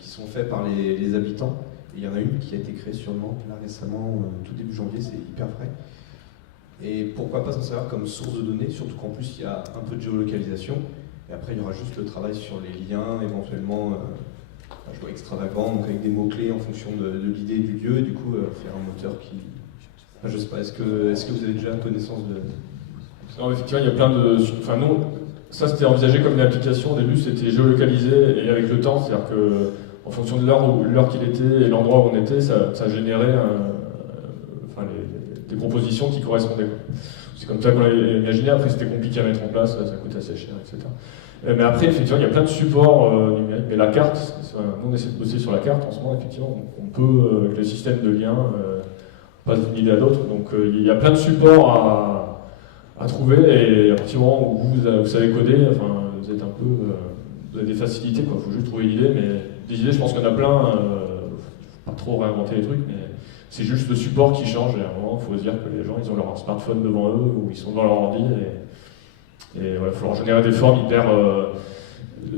qui sont faits par les habitants. Et il y en a une qui a été créée sur Nantes là récemment, tout début janvier, c'est hyper frais. Et pourquoi pas s'en servir comme source de données, surtout qu'en plus il y a un peu de géolocalisation. Et après, il y aura juste le travail sur les liens, éventuellement, je vois extravagant, donc avec des mots-clés en fonction de l'idée du lieu, et du coup, faire un moteur qui... je sais pas, est-ce que vous avez déjà connaissance de... Non, effectivement, il y a plein de... Enfin, nous, ça c'était envisagé comme une application, au début c'était géolocalisé, et avec le temps, c'est-à-dire qu'en fonction de l'heure qu'il était et l'endroit où on était, ça générait des propositions qui correspondaient. C'est comme ça qu'on l'a imaginé, après c'était compliqué à mettre en place, ça coûte assez cher, etc. Mais après, effectivement, il y a plein de supports numériques, mais la carte, nous on essaie de bosser sur la carte en ce moment, effectivement, on peut, avec le système de liens, passer d'une idée à l'autre, donc il y a plein de supports à trouver, et à partir du moment où vous savez coder, enfin, vous êtes un peu, vous avez des facilités, quoi. Il faut juste trouver une idée, mais des idées, je pense qu'il y en a plein, il ne faut pas trop réinventer les trucs, mais c'est juste le support qui change, et à un moment, il faut se dire que les gens, ils ont leur smartphone devant eux, ou ils sont devant leur ordi, et voilà, il faut leur générer des formes hyper...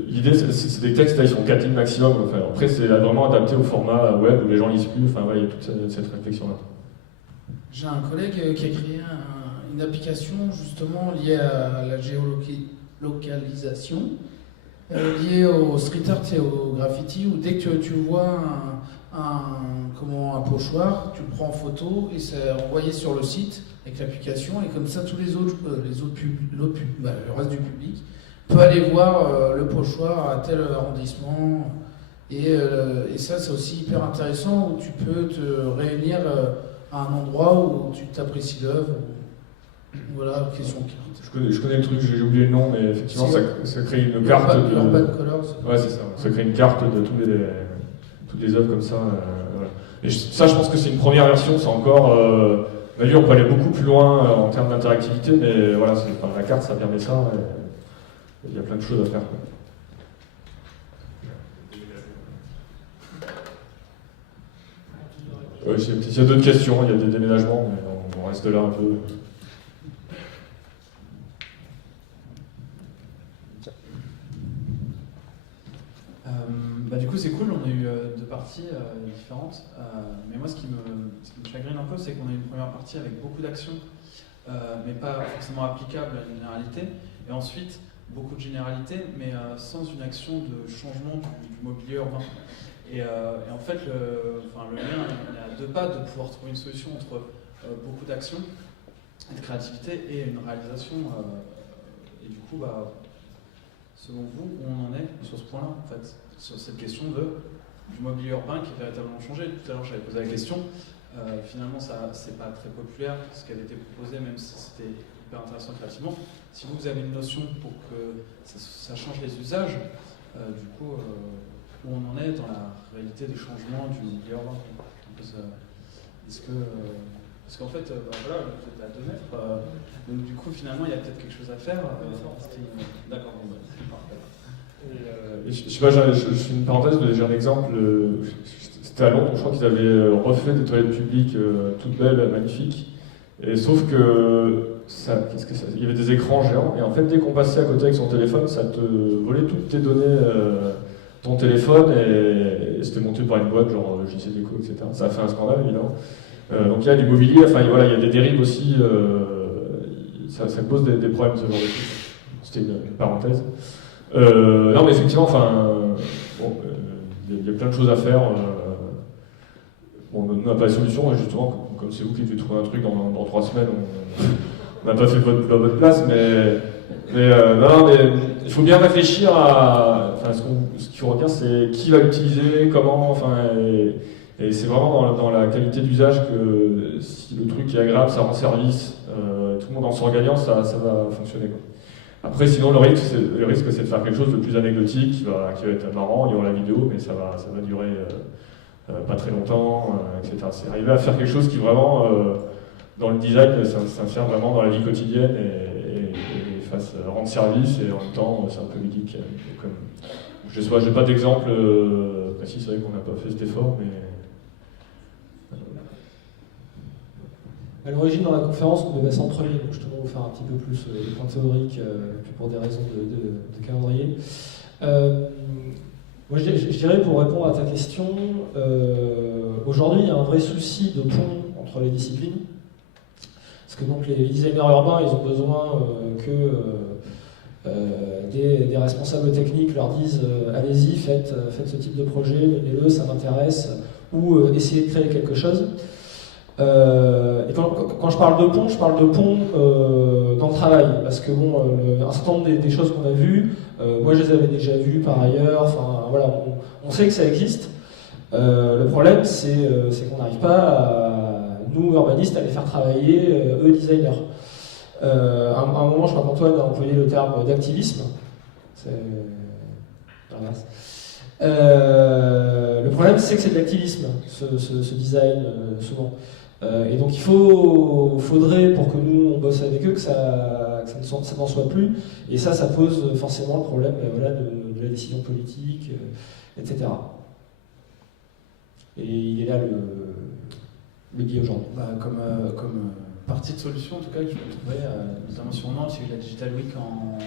L'idée, c'est des textes, là, ils sont 4 lignes maximum, enfin, après, c'est vraiment adapté au format web, où les gens lisent plus, enfin, voilà, il y a toute cette réflexion-là. J'ai un collègue qui a créé une application, justement, liée à la géolocalisation, liée au street art et au graffiti, où dès que tu vois un pochoir, tu le prends en photo et c'est envoyé sur le site avec l'application, et comme ça le reste du public peut aller voir le pochoir à tel arrondissement, et ça c'est aussi hyper intéressant, où tu peux te réunir à un endroit où tu t'apprécies l'œuvre. Voilà, question. Je connais le truc, j'ai oublié le nom, mais effectivement ça crée une carte de... Urban Colors. Ouais, c'est ça, ça crée une carte de toutes les œuvres comme ça. Voilà. Et ça, je pense que c'est une première version, c'est encore... on peut aller beaucoup plus loin en termes d'interactivité, mais voilà, la carte, ça permet ça, et il y a plein de choses à faire, quoi. S'il y a d'autres questions, il y a des déménagements, mais on on reste là un peu. Du coup, c'est cool, on a eu deux parties différentes. Mais moi, ce qui me chagrine un peu, c'est qu'on a eu une première partie avec beaucoup d'actions, mais pas forcément applicables à une généralité. Et ensuite, beaucoup de généralités, mais sans une action de changement du mobilier urbain. Et en fait, le lien, on est à deux pas de pouvoir trouver une solution entre beaucoup d'actions et de créativité et une réalisation. Et du coup, selon vous, où on en est sur ce point-là, en fait, sur cette question du mobilier urbain qui est véritablement changé. Tout à l'heure, j'avais posé la question. Finalement, c'est pas très populaire ce qui avait été proposé, même si c'était hyper intéressant créativement. Si vous avez une notion pour que ça change les usages, du coup, où on en est dans la réalité des changements du mobilier urbain. Parce qu'en fait, voilà, vous êtes à 2 mètres, donc du coup, finalement, il y a peut-être quelque chose à faire. D'accord, c'est parfait. Je sais pas, je fais une parenthèse, j'ai un exemple. C'était à Londres, je crois qu'ils avaient refait des toilettes publiques toutes belles, magnifiques. Et sauf que il y avait des écrans géants, et en fait, dès qu'on passait à côté avec son téléphone, ça te volait toutes tes données, ton téléphone, et c'était monté par une boîte, genre JC Déco, etc. Ça a fait un scandale, évidemment. Donc il y a du mobilier, enfin voilà, il y a des dérives aussi, ça pose des problèmes, ce genre de choses. C'était une parenthèse. Non, mais effectivement, il y a plein de choses à faire. On n'a pas de solution, et justement, comme c'est vous qui devez trouver un truc dans 3 semaines, on n'a pas fait votre boulot à votre place, mais il faut bien réfléchir à. Ce qu'il faut retenir, c'est qui va l'utiliser, comment, et c'est vraiment dans la qualité d'usage que si le truc est agréable, ça rend service, tout le monde en sort gagnant, ça va fonctionner, quoi. Après, sinon, le risque, c'est de faire quelque chose de plus anecdotique, qui va être marrant, il y aura la vidéo, mais ça va durer pas très longtemps, etc. C'est arriver à faire quelque chose qui vraiment, dans le design, s'insère vraiment dans la vie quotidienne et fasse rendre service, et en même temps, c'est un peu ludique. Je n'ai pas d'exemple précis, c'est vrai qu'on n'a pas fait cet effort, mais... À l'origine, dans la conférence, on devait centraliser, donc justement vous faire un petit peu plus les points théoriques, pour des raisons de calendrier. Moi, je dirais, pour répondre à ta question, aujourd'hui, il y a un vrai souci de pont entre les disciplines. Parce que donc, les designers urbains, ils ont besoin que des responsables techniques leur disent allez-y, faites ce type de projet, menez-le, ça m'intéresse, ou essayez de créer quelque chose. Et quand je parle de pont, dans le travail, parce que un certain nombre des choses qu'on a vues, moi je les avais déjà vues par ailleurs, enfin voilà, on sait que ça existe. Le problème c'est qu'on n'arrive pas, nous urbanistes, à les faire travailler, eux designers. À un moment, je crois qu'Antoine a employé le terme d'activisme. C'est l'inverse. Le problème c'est que c'est de l'activisme, ce design, souvent. Et donc il faudrait, pour que nous on bosse avec eux, que ça n'en soit plus. Et ça pose forcément le problème de la décision politique, etc. Et il est là le biais aujourd'hui. Comme partie de solution, en tout cas, que je me trouvais, notamment sur Nantes, il y a eu la Digital Week en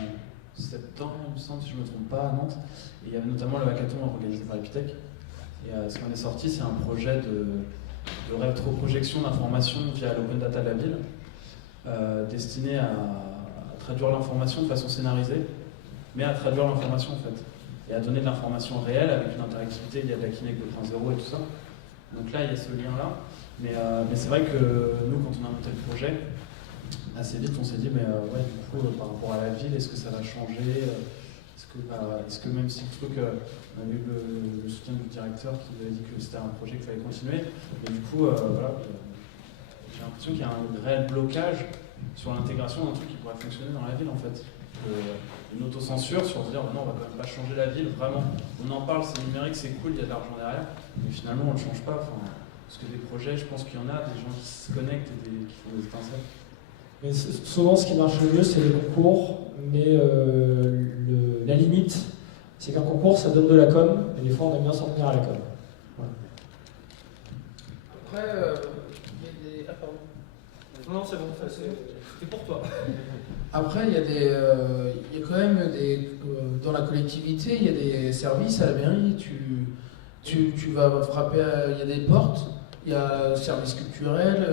septembre, il me semble, si je ne me trompe pas, à Nantes. Et il y avait notamment le hackathon organisé par Epitech. Et ce qu'on est sorti, c'est un projet de rétroprojection d'informations via l'open data de la ville, destiné à traduire l'information de façon scénarisée, mais à traduire l'information en fait, et à donner de l'information réelle avec une interactivité, il y a de la Kinect 2.0 et tout ça. Donc là, il y a ce lien-là, mais c'est vrai que nous, quand on a monté le projet, assez vite, on s'est dit, mais ouais, du coup, par rapport à la ville, est-ce que ça va changer ? Est-ce que même si le truc, on a eu le soutien du directeur qui nous avait dit que c'était un projet qu'il fallait continuer, mais du coup, voilà, j'ai l'impression qu'il y a un réel blocage sur l'intégration d'un truc qui pourrait fonctionner dans la ville en fait. Une autocensure sur se dire non, on va quand même pas changer la ville, vraiment. On en parle, c'est numérique, c'est cool, il y a de l'argent derrière, mais finalement on ne le change pas. Parce que des projets, je pense qu'il y en a, des gens qui se connectent et qui font des étincelles. Mais souvent, ce qui marche le mieux, c'est les concours, mais la limite, c'est qu'un concours, ça donne de la com, et des fois, on aime bien s'en tenir à la com. Voilà. Après, il y a des... Ah, pardon. Non, c'est bon, c'est pour toi. Après, il y a quand même dans la collectivité, il y a des services à la mairie. Tu vas frapper, il y a des portes, il y a le service culturel,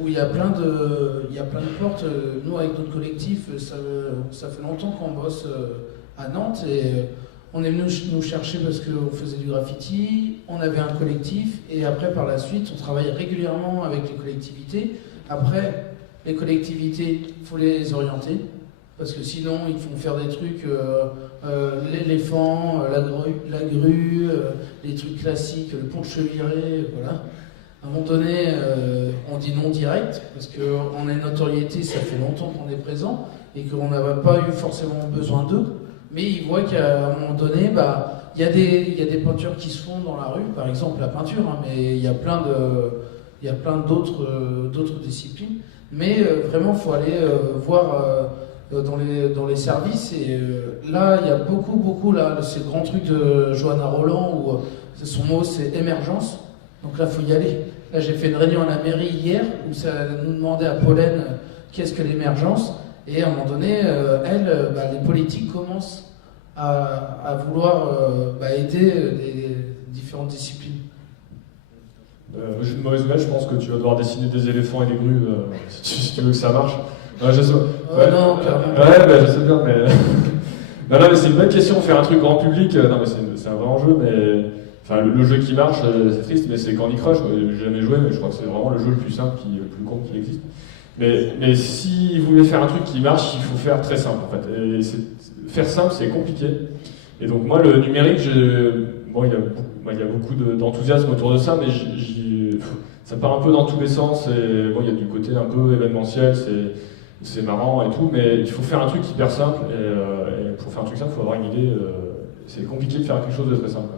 où il y a plein de portes. Nous, avec notre collectif, ça fait longtemps qu'on bosse à Nantes et on est venu nous chercher parce qu'on faisait du graffiti, on avait un collectif et après, par la suite, on travaille régulièrement avec les collectivités. Après, les collectivités, il faut les orienter, parce que sinon, ils font faire des trucs, l'éléphant, la grue, les trucs classiques, le pont de Cheviré, voilà. À un moment donné, on dit non direct, parce qu'on a une notoriété, ça fait longtemps qu'on est présent, et qu'on n'avait pas eu forcément besoin d'eux, mais ils voient qu'à un moment donné, il y a des peintures qui se font dans la rue, par exemple la peinture, hein, mais il y a plein d'autres disciplines. Mais vraiment, il faut aller voir dans les services. Et là, il y a beaucoup, là, ce grand truc de Johanna Roland, où son mot, c'est émergence. Donc là, il faut y aller. Là, j'ai fait une réunion à la mairie hier, où ça nous demandait à Pollen qu'est-ce que l'émergence. Et à un moment donné, les politiques commencent à vouloir aider les différentes disciplines. J'ai une mauvaise nouvelle, je pense que tu vas devoir dessiner des éléphants et des grues si tu veux que ça marche. Ouais, je sais, non, je sais bien, mais. non, mais c'est une bonne question, faire un truc grand public. Non, mais c'est un vrai enjeu, mais. Enfin, le jeu qui marche, c'est triste, mais c'est Candy Crush. J'ai jamais joué, mais je crois que c'est vraiment le jeu le plus simple, le plus con qui existe. Mais si vous voulez faire un truc qui marche, il faut faire très simple, en fait. Et faire simple, c'est compliqué. Et donc, moi, le numérique, il y a beaucoup d'enthousiasme autour de ça, mais ça part un peu dans tous les sens. Et il y a du côté un peu événementiel, c'est marrant et tout, mais il faut faire un truc hyper simple. Et pour faire un truc simple, il faut avoir une idée. C'est compliqué de faire quelque chose de très simple.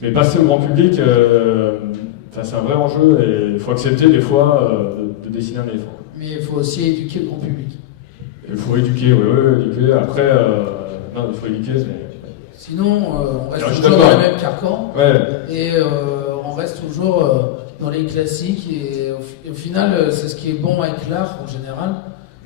Mais passer au grand public, c'est un vrai enjeu et il faut accepter des fois de dessiner un éléphant. Mais il faut aussi éduquer le grand public. Il faut éduquer, oui, éduquer. Après, non, il faut éduquer, mais. Sinon, on reste toujours dans les mêmes carcans. Ouais. Et on reste toujours dans les classiques. Et au final, c'est ce qui est bon avec l'art en général,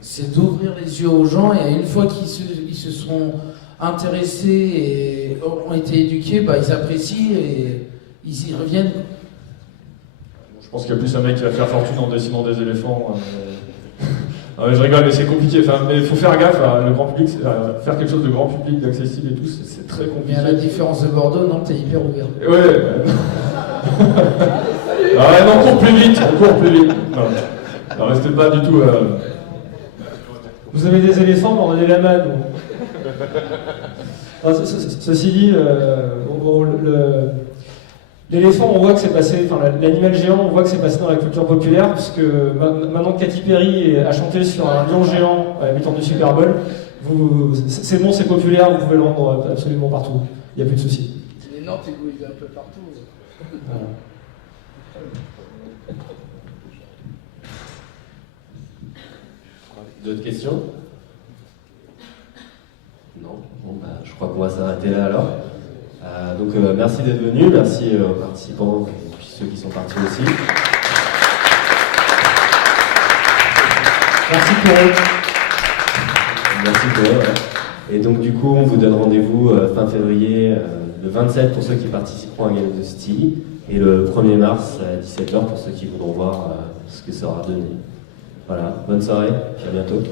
c'est d'ouvrir les yeux aux gens. Et une fois qu'ils se sont intéressés et ont été éduqués, ils apprécient et ils y reviennent. Je pense qu'il y a plus un mec qui va faire fortune en dessinant des éléphants. Je rigole, mais c'est compliqué. Mais il faut faire gaffe, le grand public, faire quelque chose de grand public, d'accessible et tout, c'est très compliqué. Mais à la différence de Bordeaux, non, t'es hyper ouvert. Ouais. On court plus vite, Non, restez pas du tout. Vous avez des éléphants, mais on a des lamas, nous. Ceci dit, l'éléphant, on voit que c'est passé, l'animal géant, on voit que c'est passé dans la culture populaire, parce que maintenant que Katy Perry a chanté sur un lion géant à la mi-temps du Super Bowl, c'est bon, c'est populaire, vous pouvez le rendre absolument partout. Il n'y a plus de soucis. Les Nantes égoïsent un peu partout. Voilà. D'autres questions? Non? Bon, je crois qu'on va s'arrêter là alors. Donc merci d'être venus, merci aux participants et puis ceux qui sont partis aussi. Merci pour eux. Merci pour eux. Et donc du coup, on vous donne rendez-vous fin février, le 27 pour ceux qui participeront à Game of the City, et le 1er mars à 17h pour ceux qui voudront voir ce que ça aura donné. Voilà, bonne soirée, puis à bientôt.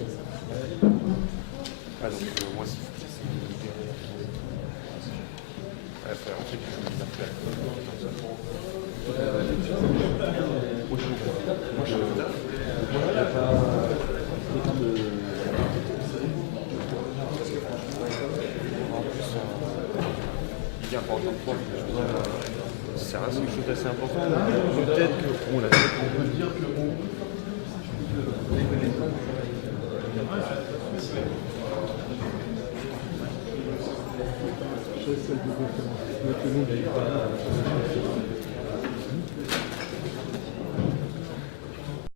C'est quelque chose d'assez important. Peut-être qu'on l'a fait. On peut dire que j'essaie de référencer. Maintenant,